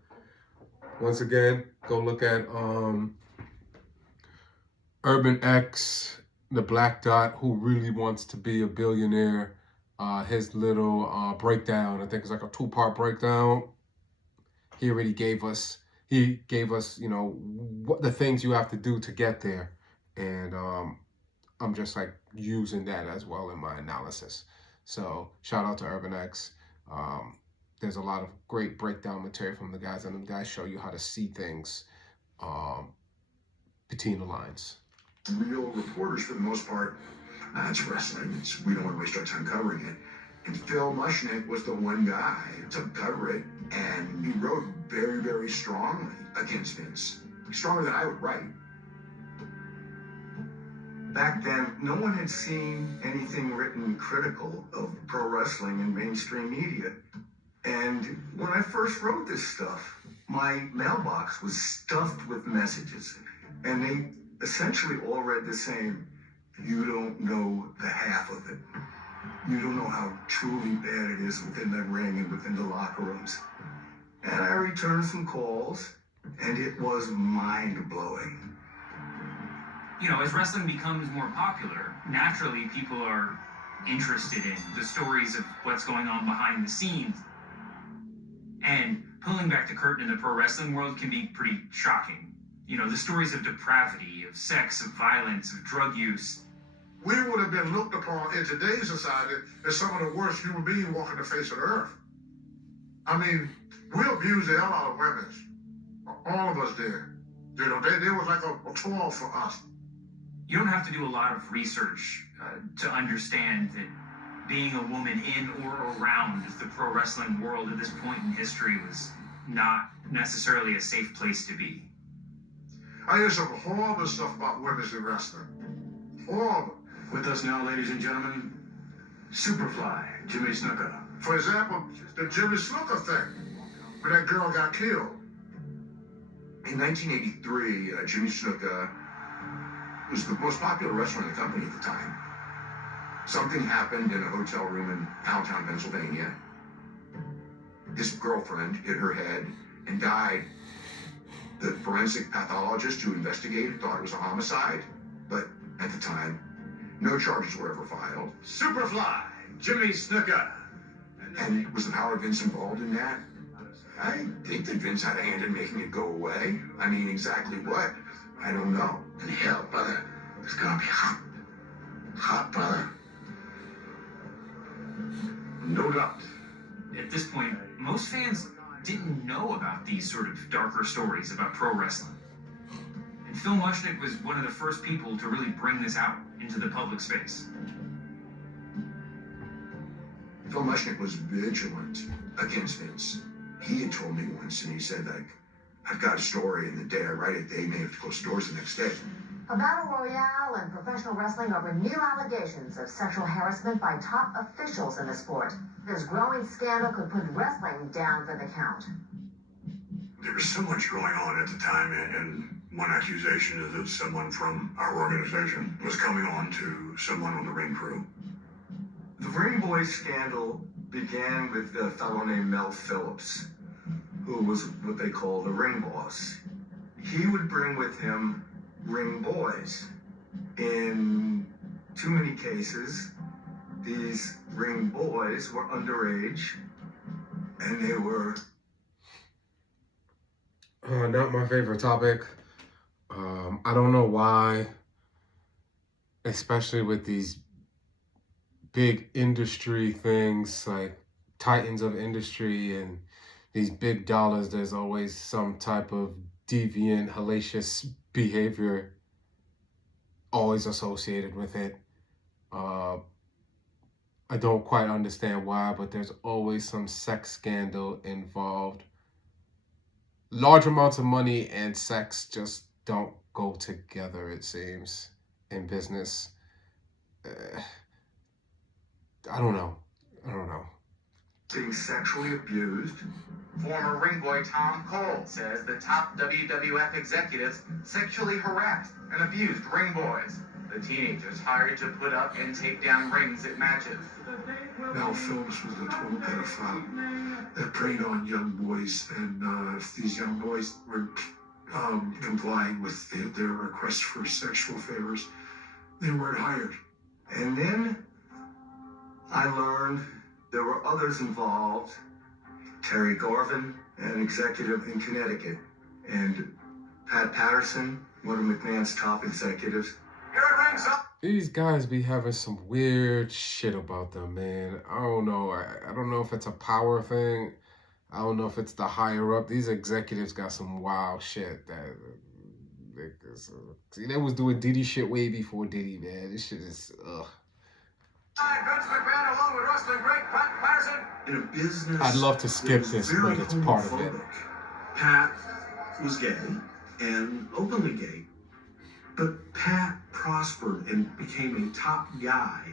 Once again, go look at Urban X, the Black Dot, who really wants to be a billionaire. His little breakdown, I think it's like a 2-part breakdown. He already gave us, you know, what the things you have to do to get there. And I'm just like using that as well in my analysis. So shout out to Urban X. There's a lot of great breakdown material from the guys, and the guys show you how to see things between the lines. Real reporters, for the most part, it's wrestling. We don't want to waste our time covering it. And Phil Mushnick was the one guy to cover it, and he wrote very, very strongly against Vince. Stronger than I would write. Back then, no one had seen anything written critical of pro wrestling in mainstream media. And when I first wrote this stuff, my mailbox was stuffed with messages. And they essentially all read the same. You don't know the half of it. You don't know how truly bad it is within the ring and within the locker rooms. And I returned some calls, and it was mind-blowing. You know, as wrestling becomes more popular, naturally people are interested in, the stories of what's going on behind the scenes. And pulling back the curtain in the pro wrestling world can be pretty shocking. You know, the stories of depravity, of sex, of violence, of drug use. We would have been looked upon in today's society as some of the worst human beings walking the face of the earth. I mean, we abused the hell out of women. All of us did. You know, they was like a tool for us. You don't have to do a lot of research to understand that being a woman in or around the pro wrestling world at this point in history was not necessarily a safe place to be. I hear some horrible stuff about women in wrestling. Horrible. With us now, ladies and gentlemen, Superfly, Jimmy Snuka. For example, the Jimmy Snuka thing, when that girl got killed. In 1983, Jimmy Snuka was the most popular wrestler in the company at the time. Something happened in a hotel room in Allentown, Pennsylvania. His girlfriend hit her head and died. The forensic pathologist who investigated thought it was a homicide, but at the time, no charges were ever filed. Superfly, Jimmy Snuka. And was the power of Vince involved in that? I think that Vince had a hand in making it go away. I mean, exactly what? I don't know. And hell, brother, it's gonna be hot. Hot, brother. No doubt. At this point, most fans didn't know about these sort of darker stories about pro wrestling. And Phil Mushnick was one of the first people to really bring this out into the public space. Phil Mushnick was vigilant against Vince. He had told me once, and he said, like, I've got a story, and the day I write it, they may have to close doors the next day. A battle royale in professional wrestling over new allegations of sexual harassment by top officials in the sport. This growing scandal could put wrestling down for the count. There was so much going on at the time, and one accusation is that someone from our organization was coming on to someone on the ring crew. The Ring Boy scandal began with a fellow named Mel Phillips, who was what they call the ring boss. He would bring with him ring boys. In too many cases, these ring boys were underage, and they were... Not my favorite topic. I don't know why, especially with these big industry things like titans of industry and these big dollars, there's always some type of deviant, hellacious behavior always associated with it. I don't quite understand why, but there's always some sex scandal involved. Large amounts of money and sex just don't go together, it seems, in business. I don't know. Being sexually abused. Former ring boy Tom Cole says the top WWF executives sexually harassed and abused ring boys, the teenagers hired to put up and take down rings at matches. Mel Phillips was a total pedophile that preyed on young boys, and if these young boys were complying with their requests for sexual favors, they weren't hired. And then I learned there were others involved. Terry Garvin, an executive in Connecticut, and Pat Patterson, one of McMahon's top executives. These guys be having some weird shit about them, man. I don't know. I don't know if it's a power thing. I don't know if it's the higher up. These executives got some wild shit that... See, they was doing Diddy shit way before Diddy, man. This shit is... ugh. Vince McMahon along with wrestling great Pat Patterson. In a business, I'd love to skip this, but it's part of it. Pat was gay and openly gay, but Pat prospered and became a top guy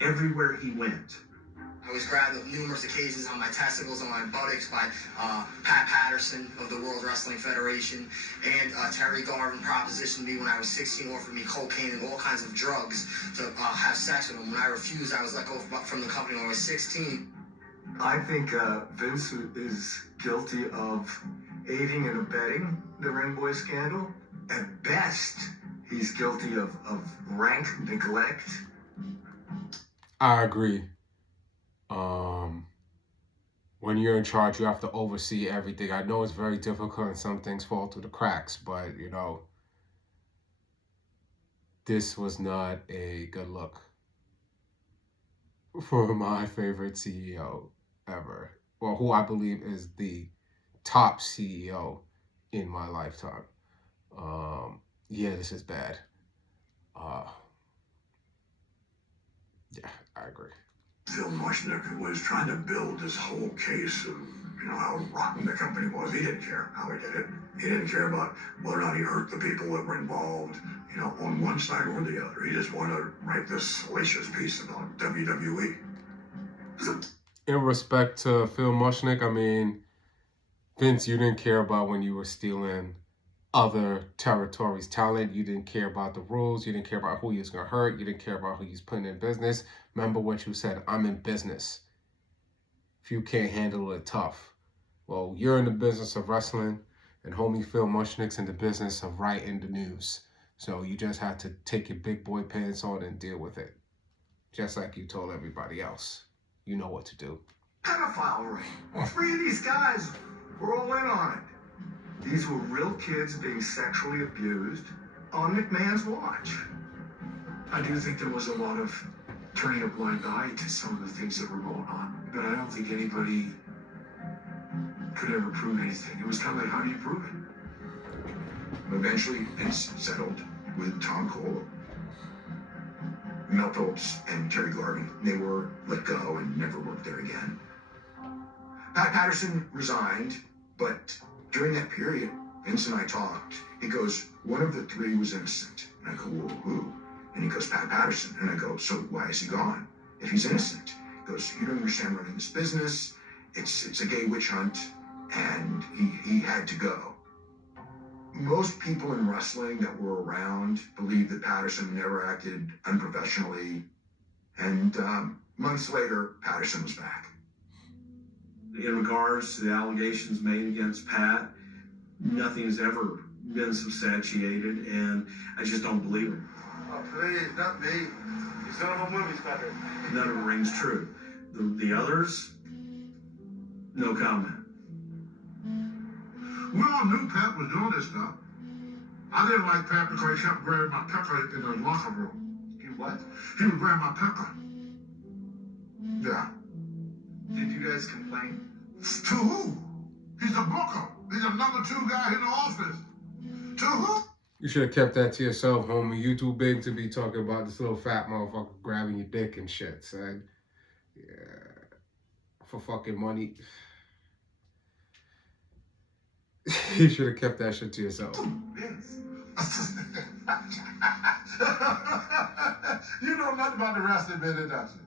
everywhere he went. I was grabbed on numerous occasions on my testicles, on my buttocks by Pat Patterson of the World Wrestling Federation, and Terry Garvin propositioned me when I was 16, offered me cocaine and all kinds of drugs to have sex with him. When I refused, I was let go from the company when I was 16. I think Vince is guilty of aiding and abetting the Ring Boy scandal. At best, he's guilty of rank neglect. I agree. When you're in charge, you have to oversee everything. I know it's very difficult and some things fall through the cracks, but, you know, this was not a good look for my favorite CEO ever. Well, who I believe is the top CEO in my lifetime. Yeah, this is bad. Yeah, I agree. Phil Mushnick was trying to build this whole case of, you know, how rotten the company was. He didn't care how he did it. He didn't care about whether or not he hurt the people that were involved, you know, on one side or the other. He just wanted to write this salacious piece about WWE. In respect to Phil Mushnick, I mean, Vince, you didn't care about when you were stealing other territories' talent. You didn't care about the rules. You didn't care about who you was going to hurt. You didn't care about who you was putting in business. Remember what you said, I'm in business. If you can't handle it, tough. Well, you're in the business of wrestling, and homie Phil Mushnick's in the business of writing the news. So you just have to take your big boy pants on and deal with it. Just like you told everybody else. You know what to do. Pedophile ring. 3 of these guys were all in on it. These were real kids being sexually abused on McMahon's watch. I do think there was a lot of turning a blind eye to some of the things that were going on, but I don't think anybody could ever prove anything. It was kind of like, how do you prove it? Eventually, Vince settled with Tom Cole, Mel Phillips, and Terry Garvin. They were let go and never worked there again. Pat Patterson resigned, but during that period, Vince and I talked. He goes, one of the 3 was innocent. And I go, well, who? And he goes, Pat Patterson. And I go, so why is he gone? If he's innocent. He goes, you don't understand running this business. It's a gay witch hunt. And he had to go. Most people in wrestling that were around believed that Patterson never acted unprofessionally. And months later, Patterson was back. In regards to the allegations made against Pat, nothing has ever been substantiated, and I just don't believe it. Oh, please, not me. He's done no movies, Patrick. None of it rings true. The others, no comment. We all knew Pat was doing this stuff. I didn't like Pat because he kept grabbing my pecker in the locker room. You what? He would grab my pecker. Yeah. Did you guys complain? To who? He's a booker. He's a number 2 guy in the office. To who? You should have kept that to yourself, homie. You too big to be talking about this little fat motherfucker grabbing your dick and shit, son. Yeah. For fucking money. You should have kept that shit to yourself. Yes. You know nothing about the wrestling business, does you?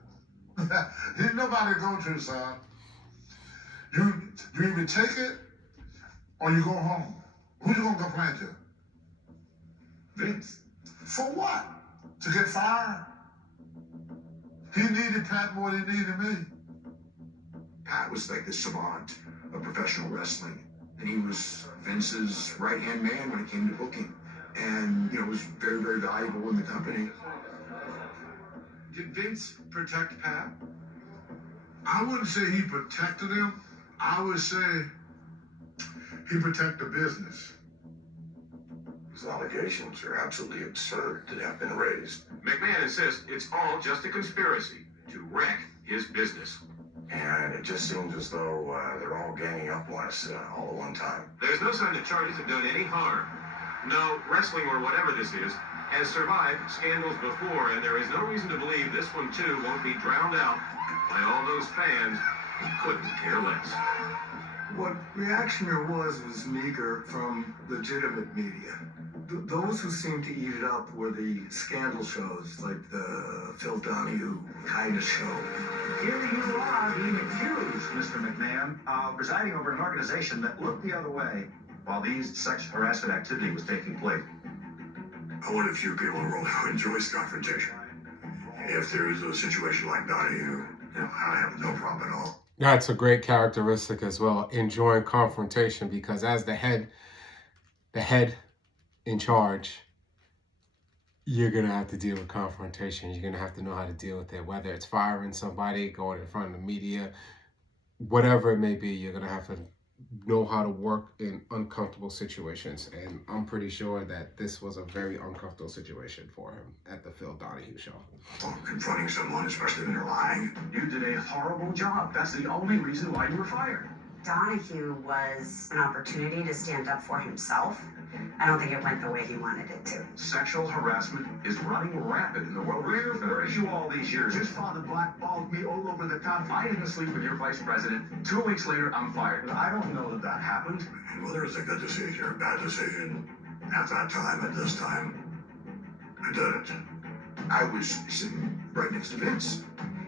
Ain't nobody to go to, son. You either take it or you go home. Who you gonna complain to? Vince. For what? To get fired? He needed Pat more than he needed me. Pat was like the savant of professional wrestling. And he was Vince's right-hand man when it came to booking. And, you know, was very, very valuable in the company. Did Vince protect Pat? I wouldn't say he protected him. I would say he protected the business. These allegations are absolutely absurd that have been raised. McMahon insists it's all just a conspiracy to wreck his business. And it just seems as though they're all ganging up on us all at one time. There's no sign the charges have done any harm. No, wrestling or whatever this is has survived scandals before, and there is no reason to believe this one too won't be drowned out by all those fans who couldn't care less. What reaction there was meager from legitimate media. Those who seemed to eat it up were the scandal shows, like the Phil Donahue kind of show. Here you are being accused, Mr. McMahon, of presiding over an organization that looked the other way while these sexual harassment activity was taking place. I want a few people in the world who enjoys confrontation. If there is a situation like Donahue, you know, I have no problem at all. That's a great characteristic as well, enjoying confrontation, because as the head in charge, you're going to have to deal with confrontation. You're going to have to know how to deal with it, whether it's firing somebody, going in front of the media, whatever it may be. You're going to have to know how to work in uncomfortable situations. And I'm pretty sure that this was a very uncomfortable situation for him at the Phil Donahue show. Confronting someone, especially when they're lying. You did a horrible job. That's the only reason why you were fired. Donahue was an opportunity to stand up for himself. I don't think it went the way he wanted it to. Sexual harassment is running rampant in the world. Where were you all these years? His father blackballed me all over the top. I didn't sleep with your vice president. 2 weeks later, I'm fired. But I don't know that that happened. And whether it's a good decision or a bad decision, at that time, at this time, I did it. I was sitting right next to Vince.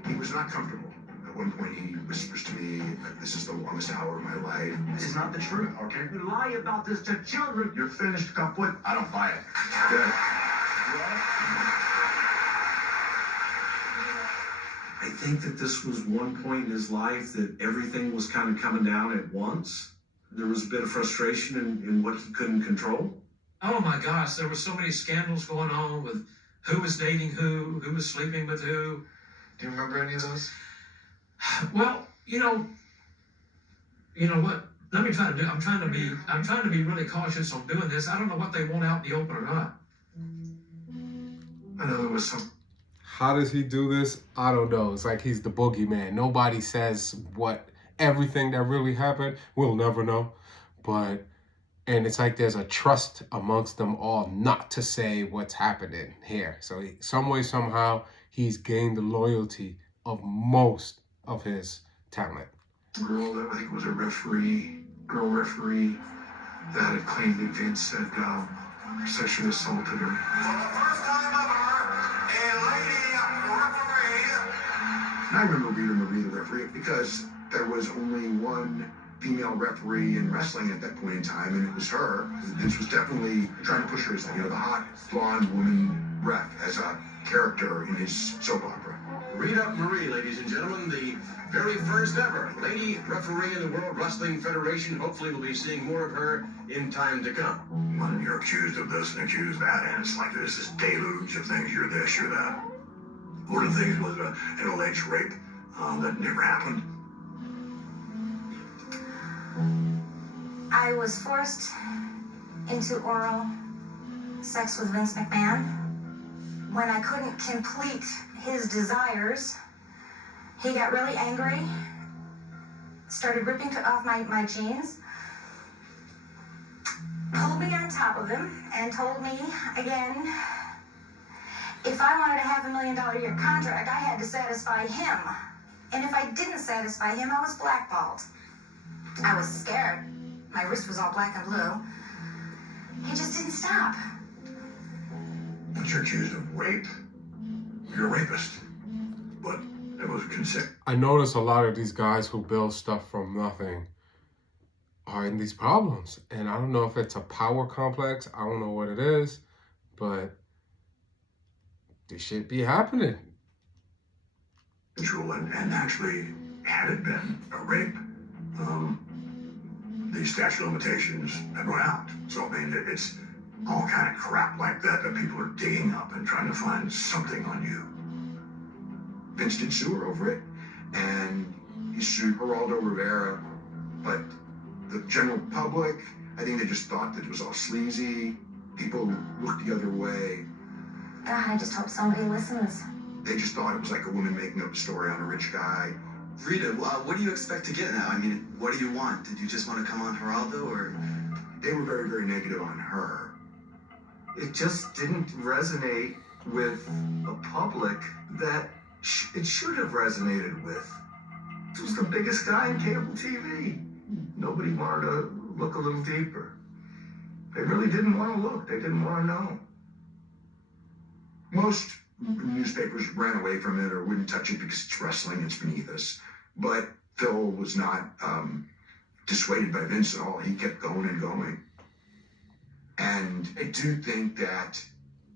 He was not comfortable. At one point, he whispers to me, "This is the longest hour of my life." This is not the truth, okay? You lie about this to children. You're finished, kaput. I don't buy it. Good. I think that this was one point in his life that everything was kind of coming down at once. There was a bit of frustration in what he couldn't control. Oh my gosh, there were so many scandals going on with who was dating who was sleeping with who. Do you remember any of those? Well, you know what? Let me try to do. I'm trying to be really cautious on doing this. I don't know what they want out in the open or not. I know there was some. How does he do this? I don't know. It's like he's the boogeyman. Nobody says what everything that really happened. We'll never know. And it's like there's a trust amongst them all not to say what's happening here. So some way, somehow, he's gained the loyalty of most of his talent. Girl that I think was a girl referee that had claimed that Vince had sexually assaulted her. For the first time ever, a lady referee. And I remember Rita Marie, the referee, because there was only one female referee in wrestling at that point in time, and it was her. Vince was definitely trying to push her as the hot blonde woman ref as a character in his soap opera. Rita Marie, ladies and gentlemen, the very first ever lady referee in the World Wrestling Federation. Hopefully we'll be seeing more of her in time to come. When you're accused of this and accused of that, and it's like there's this deluge of things, you're this, you're that. One of the things was an alleged rape that never happened. I was forced into oral sex with Vince McMahon. When I couldn't complete his desires, he got really angry, started ripping off my jeans, pulled me on top of him, and told me again, if I wanted to have $1 million a year contract, I had to satisfy him. And if I didn't satisfy him, I was blackballed. I was scared. My wrist was all black and blue. He just didn't stop. But you're accused of rape. You're a rapist. But it was consent. I notice a lot of these guys who build stuff from nothing are in these problems. And I don't know if it's a power complex. I don't know what it is. But this shit be happening. And actually, had it been a rape, the statute of limitations had run out. So, I mean, it's all kind of crap like that people are digging up and trying to find something on you. Vince did sue her over it, and he sued Geraldo Rivera, but the general public, I think they just thought that it was all sleazy. People looked the other way. God, I just hope somebody listens. They just thought it was like a woman making up a story on a rich guy. Rita, what do you expect to get now? I mean, what do you want? Did you just want to come on Geraldo, or? They were very, very negative on her. It just didn't resonate with a public that it should have resonated with. It was the biggest guy in cable TV. Nobody wanted to look a little deeper. They really didn't want to look. They didn't want to know. Most newspapers ran away from it or wouldn't touch it because it's wrestling, it's beneath us. But Phil was not dissuaded by Vince at all. He kept going and going. And I do think that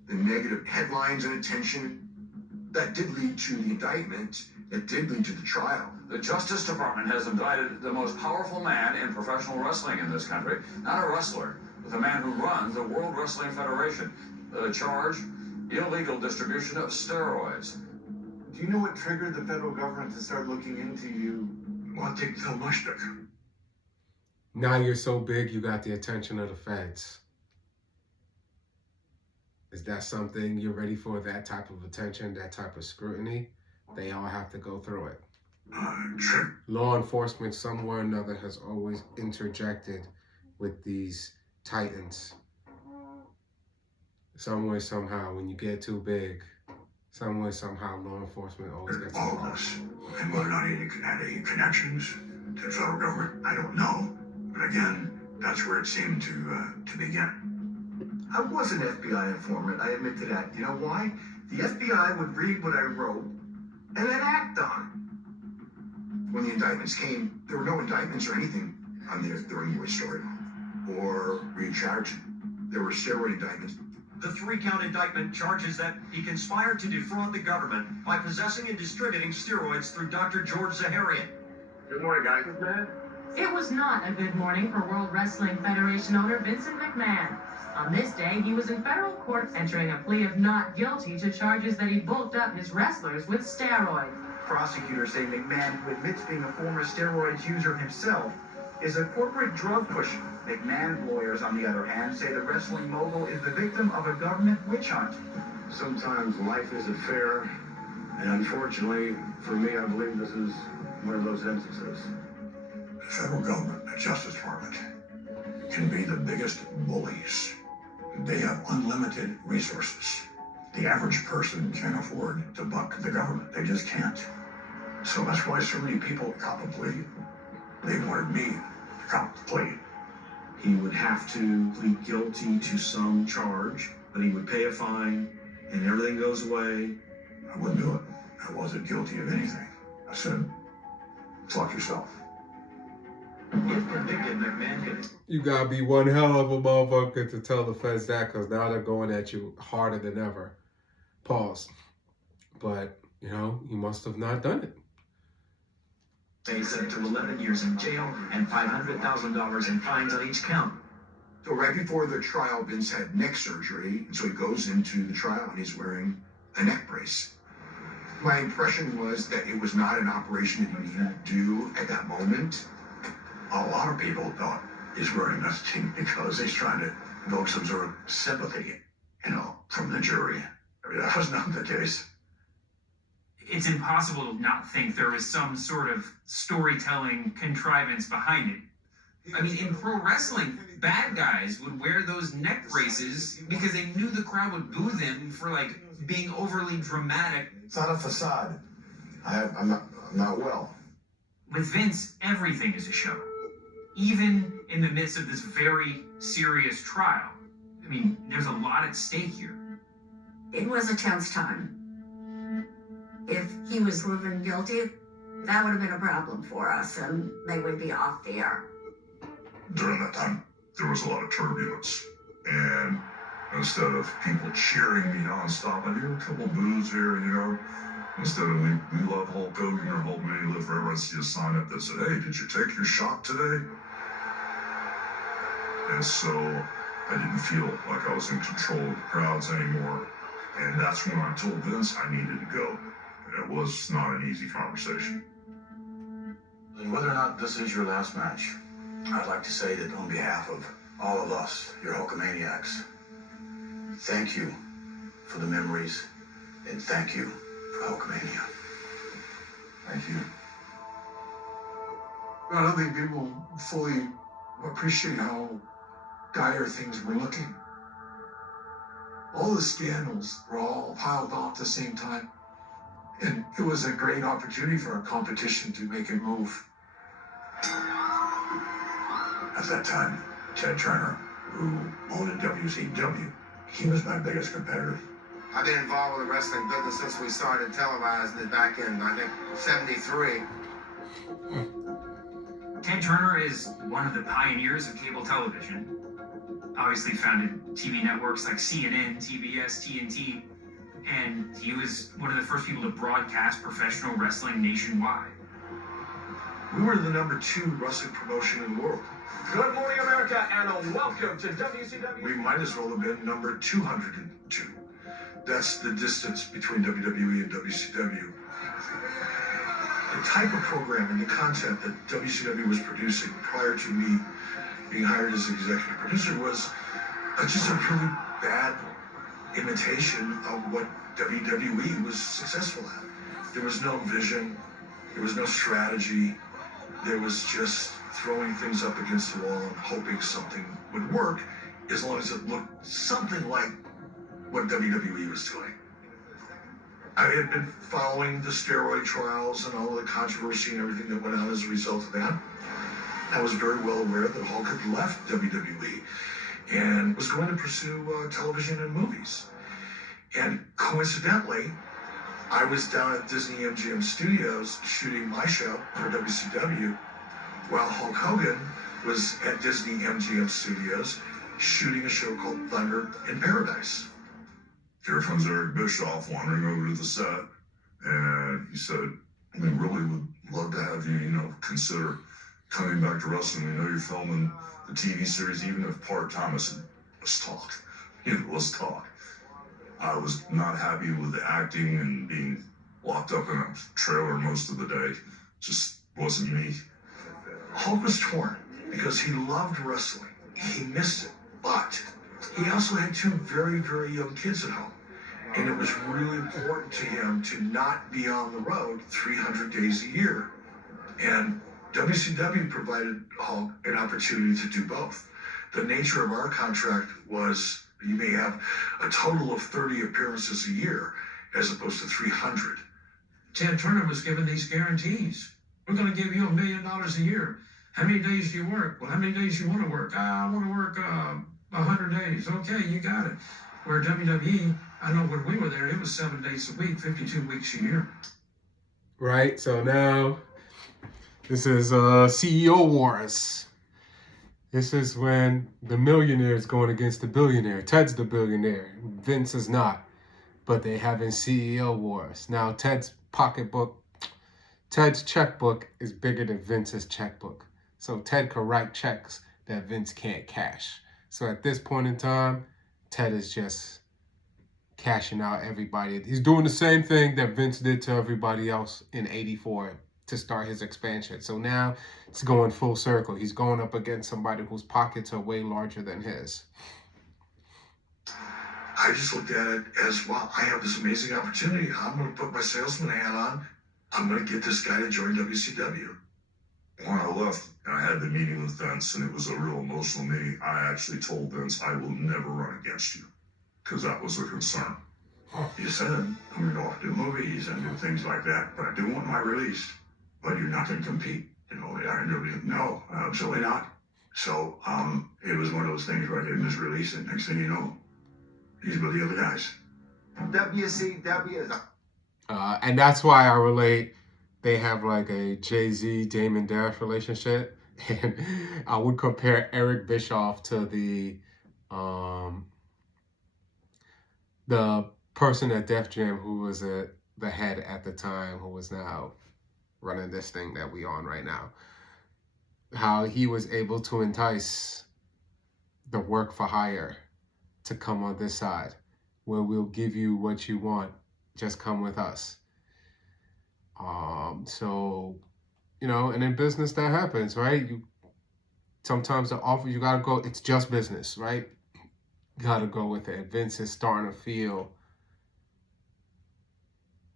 the negative headlines and attention, that did lead to the indictment, that did lead to the trial. The Justice Department has indicted the most powerful man in professional wrestling in this country, not a wrestler, but the man who runs the World Wrestling Federation. The charge, illegal distribution of steroids. Do you know what triggered the federal government to start looking into you? Well, take Phil Mushnick. Now you're so big, you got the attention of the feds. Is that something you're ready for, that type of attention, that type of scrutiny? They all have to go through it. Sure. Law enforcement, somewhere or another, has always interjected with these titans. Some way, somehow, when you get too big, some way, somehow, law enforcement always gets all of involved. us. And whether or not he had any connections to the federal government, I don't know. But again, that's where it seemed to begin. I was an FBI informant, I admit to that. You know why? The FBI would read what I wrote and then act on it. When the indictments came, there were no indictments or anything on the Ringboy story or recharging. There were steroid indictments. The 3-count indictment charges that he conspired to defraud the government by possessing and distributing steroids through Dr. George Zaharian. Good morning, guys. Man. It was not a good morning for World Wrestling Federation owner Vincent McMahon. On this day, he was in federal court entering a plea of not guilty to charges that he bulked up his wrestlers with steroids. Prosecutors say McMahon, who admits being a former steroids user himself, is a corporate drug pusher. McMahon's lawyers, on the other hand, say the wrestling mogul is the victim of a government witch hunt. Sometimes life isn't fair, and unfortunately, for me, I believe this is one of those instances. The federal government, the Justice Department, can be the biggest bullies. They have unlimited resources. The average person can't afford to buck the government. They just can't. So that's why so many people cop a plea. They wanted me to cop the plea. He would have to plead guilty to some charge, but he would pay a fine, and everything goes away. I wouldn't do it. I wasn't guilty of anything. I said, fuck yourself. If convicted, McMahon could... You gotta be one hell of a motherfucker to tell the feds that, because now they're going at you harder than ever. Pause. But, you know, you must have not done it. Faced up to 11 years in jail and $500,000 in fines on each count. So right before the trial, Vince had neck surgery, and so he goes into the trial and he's wearing a neck brace. My impression was that it was not an operation that you needed to do at that moment. A lot of people thought he's wearing this thing because he's trying to evoke some sort of sympathy, from the jury. I mean, that was not the case. It's impossible to not think there was some sort of storytelling contrivance behind it. I mean, in pro wrestling, bad guys would wear those neck braces because they knew the crowd would boo them for, like, being overly dramatic. It's not a facade. I'm not well. With Vince, everything is a show. Even in the midst of this very serious trial. I mean, there's a lot at stake here. It was a tense time. If he was proven guilty, that would have been a problem for us, and they would be off the air. During that time, there was a lot of turbulence. And instead of people cheering me nonstop, I hear a couple boos here, Instead of we love Hulk Hogan or Hulk May live forever, I see a sign up that said, hey, did you take your shot today? And so I didn't feel like I was in control of the crowds anymore. And that's when I told Vince I needed to go. And it was not an easy conversation. Whether or not this is your last match, I'd like to say that on behalf of all of us, your Hulkamaniacs, thank you for the memories, and thank you for Hulkamania. Thank you. I don't think people fully appreciate how dire things were looking. All the scandals were all piled on at the same time. And it was a great opportunity for our competition to make a move. At that time, Ted Turner, who owned WCW, he was my biggest competitor. I've been involved with the wrestling business since we started televising it back in, I think, 73. Ted Turner is one of the pioneers of cable television. Obviously founded TV networks like CNN, TBS, TNT, and he was one of the first people to broadcast professional wrestling nationwide. We were the #2 wrestling promotion in the world. Good morning, America, and welcome to WCW. We might as well have been number 202. That's the distance between WWE and WCW. The type of programming, the content that WCW was producing prior to me being hired as executive producer was just a really bad imitation of what WWE was successful at. There was no vision, there was no strategy, there was just throwing things up against the wall and hoping something would work as long as it looked something like what WWE was doing. I had been following the steroid trials and all of the controversy and everything that went on as a result of that. I was very well aware that Hulk had left WWE and was going to pursue television and movies. And coincidentally, I was down at Disney MGM Studios shooting my show for WCW, while Hulk Hogan was at Disney MGM Studios shooting a show called Thunder in Paradise. Here comes Eric Bischoff wandering over to the set, and he said, "We really would love to have you, consider coming back to wrestling. We know you're filming the TV series, even if part-time." I said, "Let's talk. Let's talk." I was not happy with the acting and being locked up in a trailer most of the day. Just wasn't me. Hulk was torn because he loved wrestling. He missed it, but he also had two very, very young kids at home. And it was really important to him to not be on the road 300 days a year. And WCW provided Hulk an opportunity to do both. The nature of our contract was you may have a total of 30 appearances a year as opposed to 300. Ted Turner was given these guarantees. We're going to give you $1 million a year. How many days do you work? Well, how many days do you want to work? I want to work 100 days. Okay, you got it. Where WWE, I know when we were there, it was 7 days a week, 52 weeks a year. Right, so now this is CEO Wars. This is when the millionaire is going against the billionaire. Ted's the billionaire. Vince is not. But they having CEO Wars. Now Ted's checkbook is bigger than Vince's checkbook. So Ted can write checks that Vince can't cash. So at this point in time, Ted is just cashing out everybody. He's doing the same thing that Vince did to everybody else in '84 to start his expansion. So now it's going full circle. He's going up against somebody whose pockets are way larger than his. I just looked at it as, wow, I have this amazing opportunity. I'm going to put my salesman hat on. I'm going to get this guy to join WCW. When I left, I had the meeting with Vince, and it was a real emotional meeting. I actually told Vince, I will never run against you, because that was a concern. You said I'm going to go off do movies and do things like that, but I do want my release. But you're not going to compete. No, absolutely not. So it was one of those things where I gave him his release, and next thing you know, he's with the other guys. WCW is and that's why I relate. They have like a Jay-Z, Damon Dash relationship. And I would compare Eric Bischoff to the person at Def Jam who was the head at the time, who was now running this thing that we on right now. How he was able to entice the work for hire to come on this side, where we'll give you what you want, just come with us. So, and in business that happens, right? Sometimes the offer, you gotta go, it's just business, right? You gotta go with it. Vince is starting to feel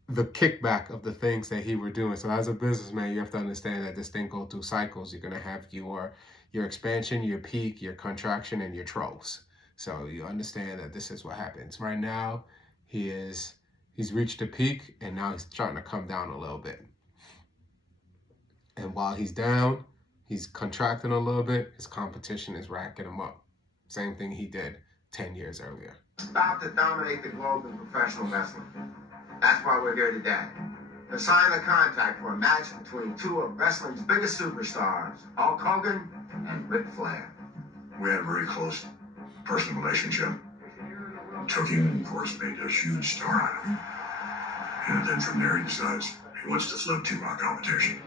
the kickback of the things that he were doing. So as a businessman, you have to understand that this thing goes through cycles. You're gonna have your expansion, your peak, your contraction, and your troughs. So you understand that this is what happens. Right now, he's reached a peak, and now he's trying to come down a little bit. And while he's down, he's contracting a little bit, his competition is racking him up. Same thing he did 10 years earlier. about to dominate the globe in professional wrestling. That's why we're here today. To sign a contract for a match between two of wrestling's biggest superstars, Hulk Hogan and Ric Flair. We had a very close personal relationship. Took him and, of course, made a huge star out of him. And then from there, he decides he wants to flip to our competition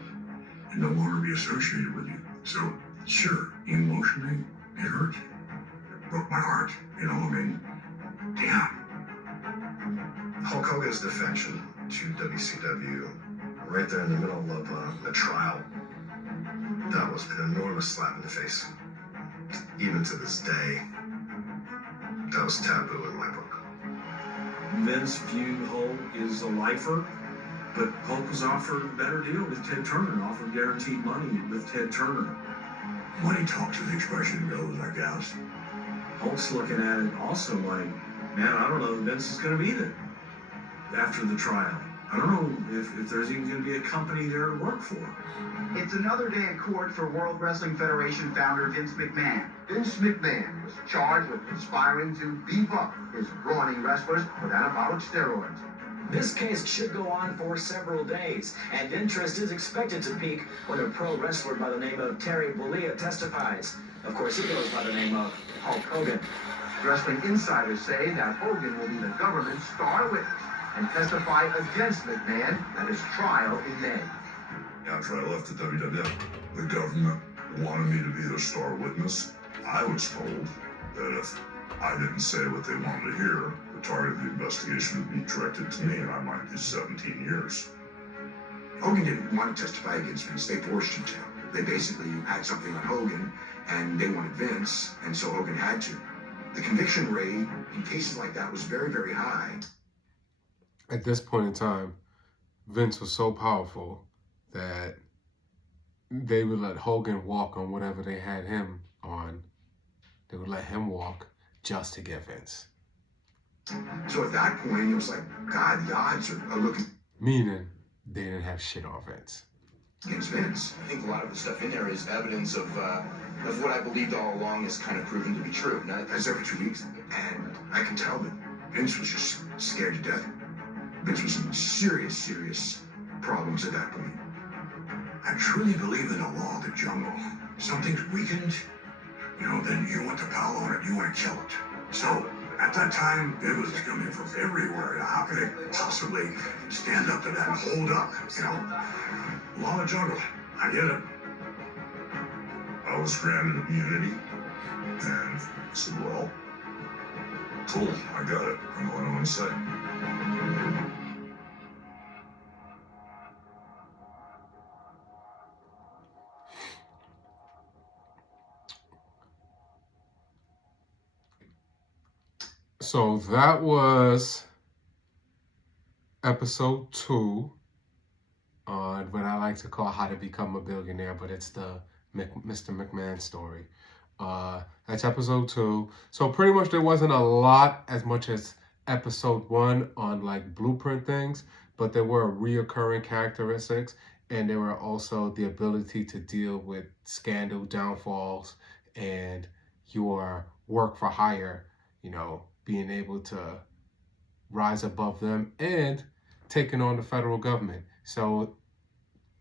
and no longer be associated with you. So, sure, emotionally, it hurt. It broke my heart, damn. Hulk Hogan's defection to WCW, right there in the middle of a trial, that was an enormous slap in the face. Even to this day, that was taboo in my book. Vince viewed Hulk as a lifer, but Hulk was offered a better deal with Ted Turner, offered guaranteed money with Ted Turner. Money talks, as the expression goes, I guess. Hulk's looking at it also like, man, I don't know if Vince is going to be there after the trial. I don't know if there's even going to be a company there to work for. It's another day in court for World Wrestling Federation founder Vince McMahon. Vince McMahon was charged with conspiring to beef up his brawny wrestlers with anabolic steroids. This case should go on for several days, and interest is expected to peak when a pro wrestler by the name of Terry Bollea testifies. Of course, he goes by the name of Hulk Hogan. Wrestling insiders say that Hogan will be the government's star witness and testify against McMahon at his trial in May. After I left the WWF, the government wanted me to be their star witness. I was told that if I didn't say what they wanted to hear, the target of the investigation would be directed to me and I might do 17 years. Hogan didn't want to testify against Vince. They forced him to. They basically had something on Hogan and they wanted Vince, and so Hogan had to. The conviction rate in cases like that was very, very high. At this point in time, Vince was so powerful that they would let Hogan walk on whatever they had him on. They would let him walk just to get Vince. So at that point, it was like, God, the odds are looking... Meaning, they didn't have shit on Vince. Against Vince. I think a lot of the stuff in there is evidence of what I believed all along is kind of proven to be true. I was there for 2 weeks, and I can tell that Vince was just scared to death. Vince was in serious, serious problems at that point. I truly believe in the law of the jungle. Something's weakened, then you want to pile on it, you want to kill it. So, at that time, it was coming from everywhere. How could it possibly stand up to that and hold up, Law of the jungle, I get it. I was granted immunity, and I said, well, cool, I got it. I know what I'm going to say. So that was episode 2 on what I like to call How to Become a Billionaire, but it's the Mr. McMahon story. That's episode 2. So pretty much there wasn't a lot as much as episode 1 on like blueprint things, but there were reoccurring characteristics, and there were also the ability to deal with scandal downfalls and your work for hire, being able to rise above them and taking on the federal government. So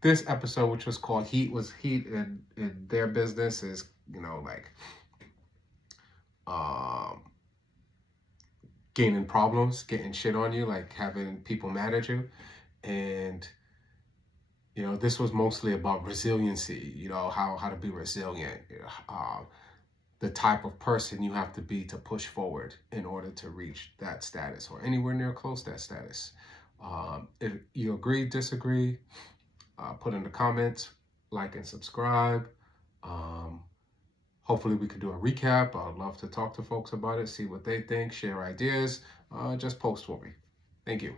this episode, which was called Heat, was Heat in their business is, gaining problems, getting shit on you, like having people mad at you. And, this was mostly about resiliency, how to be resilient, the type of person you have to be to push forward in order to reach that status or anywhere near close to that status. If you agree, disagree, put in the comments, like and subscribe. Hopefully we could do a recap. I'd love to talk to folks about it, see what they think, share ideas. Just post for me. Thank you.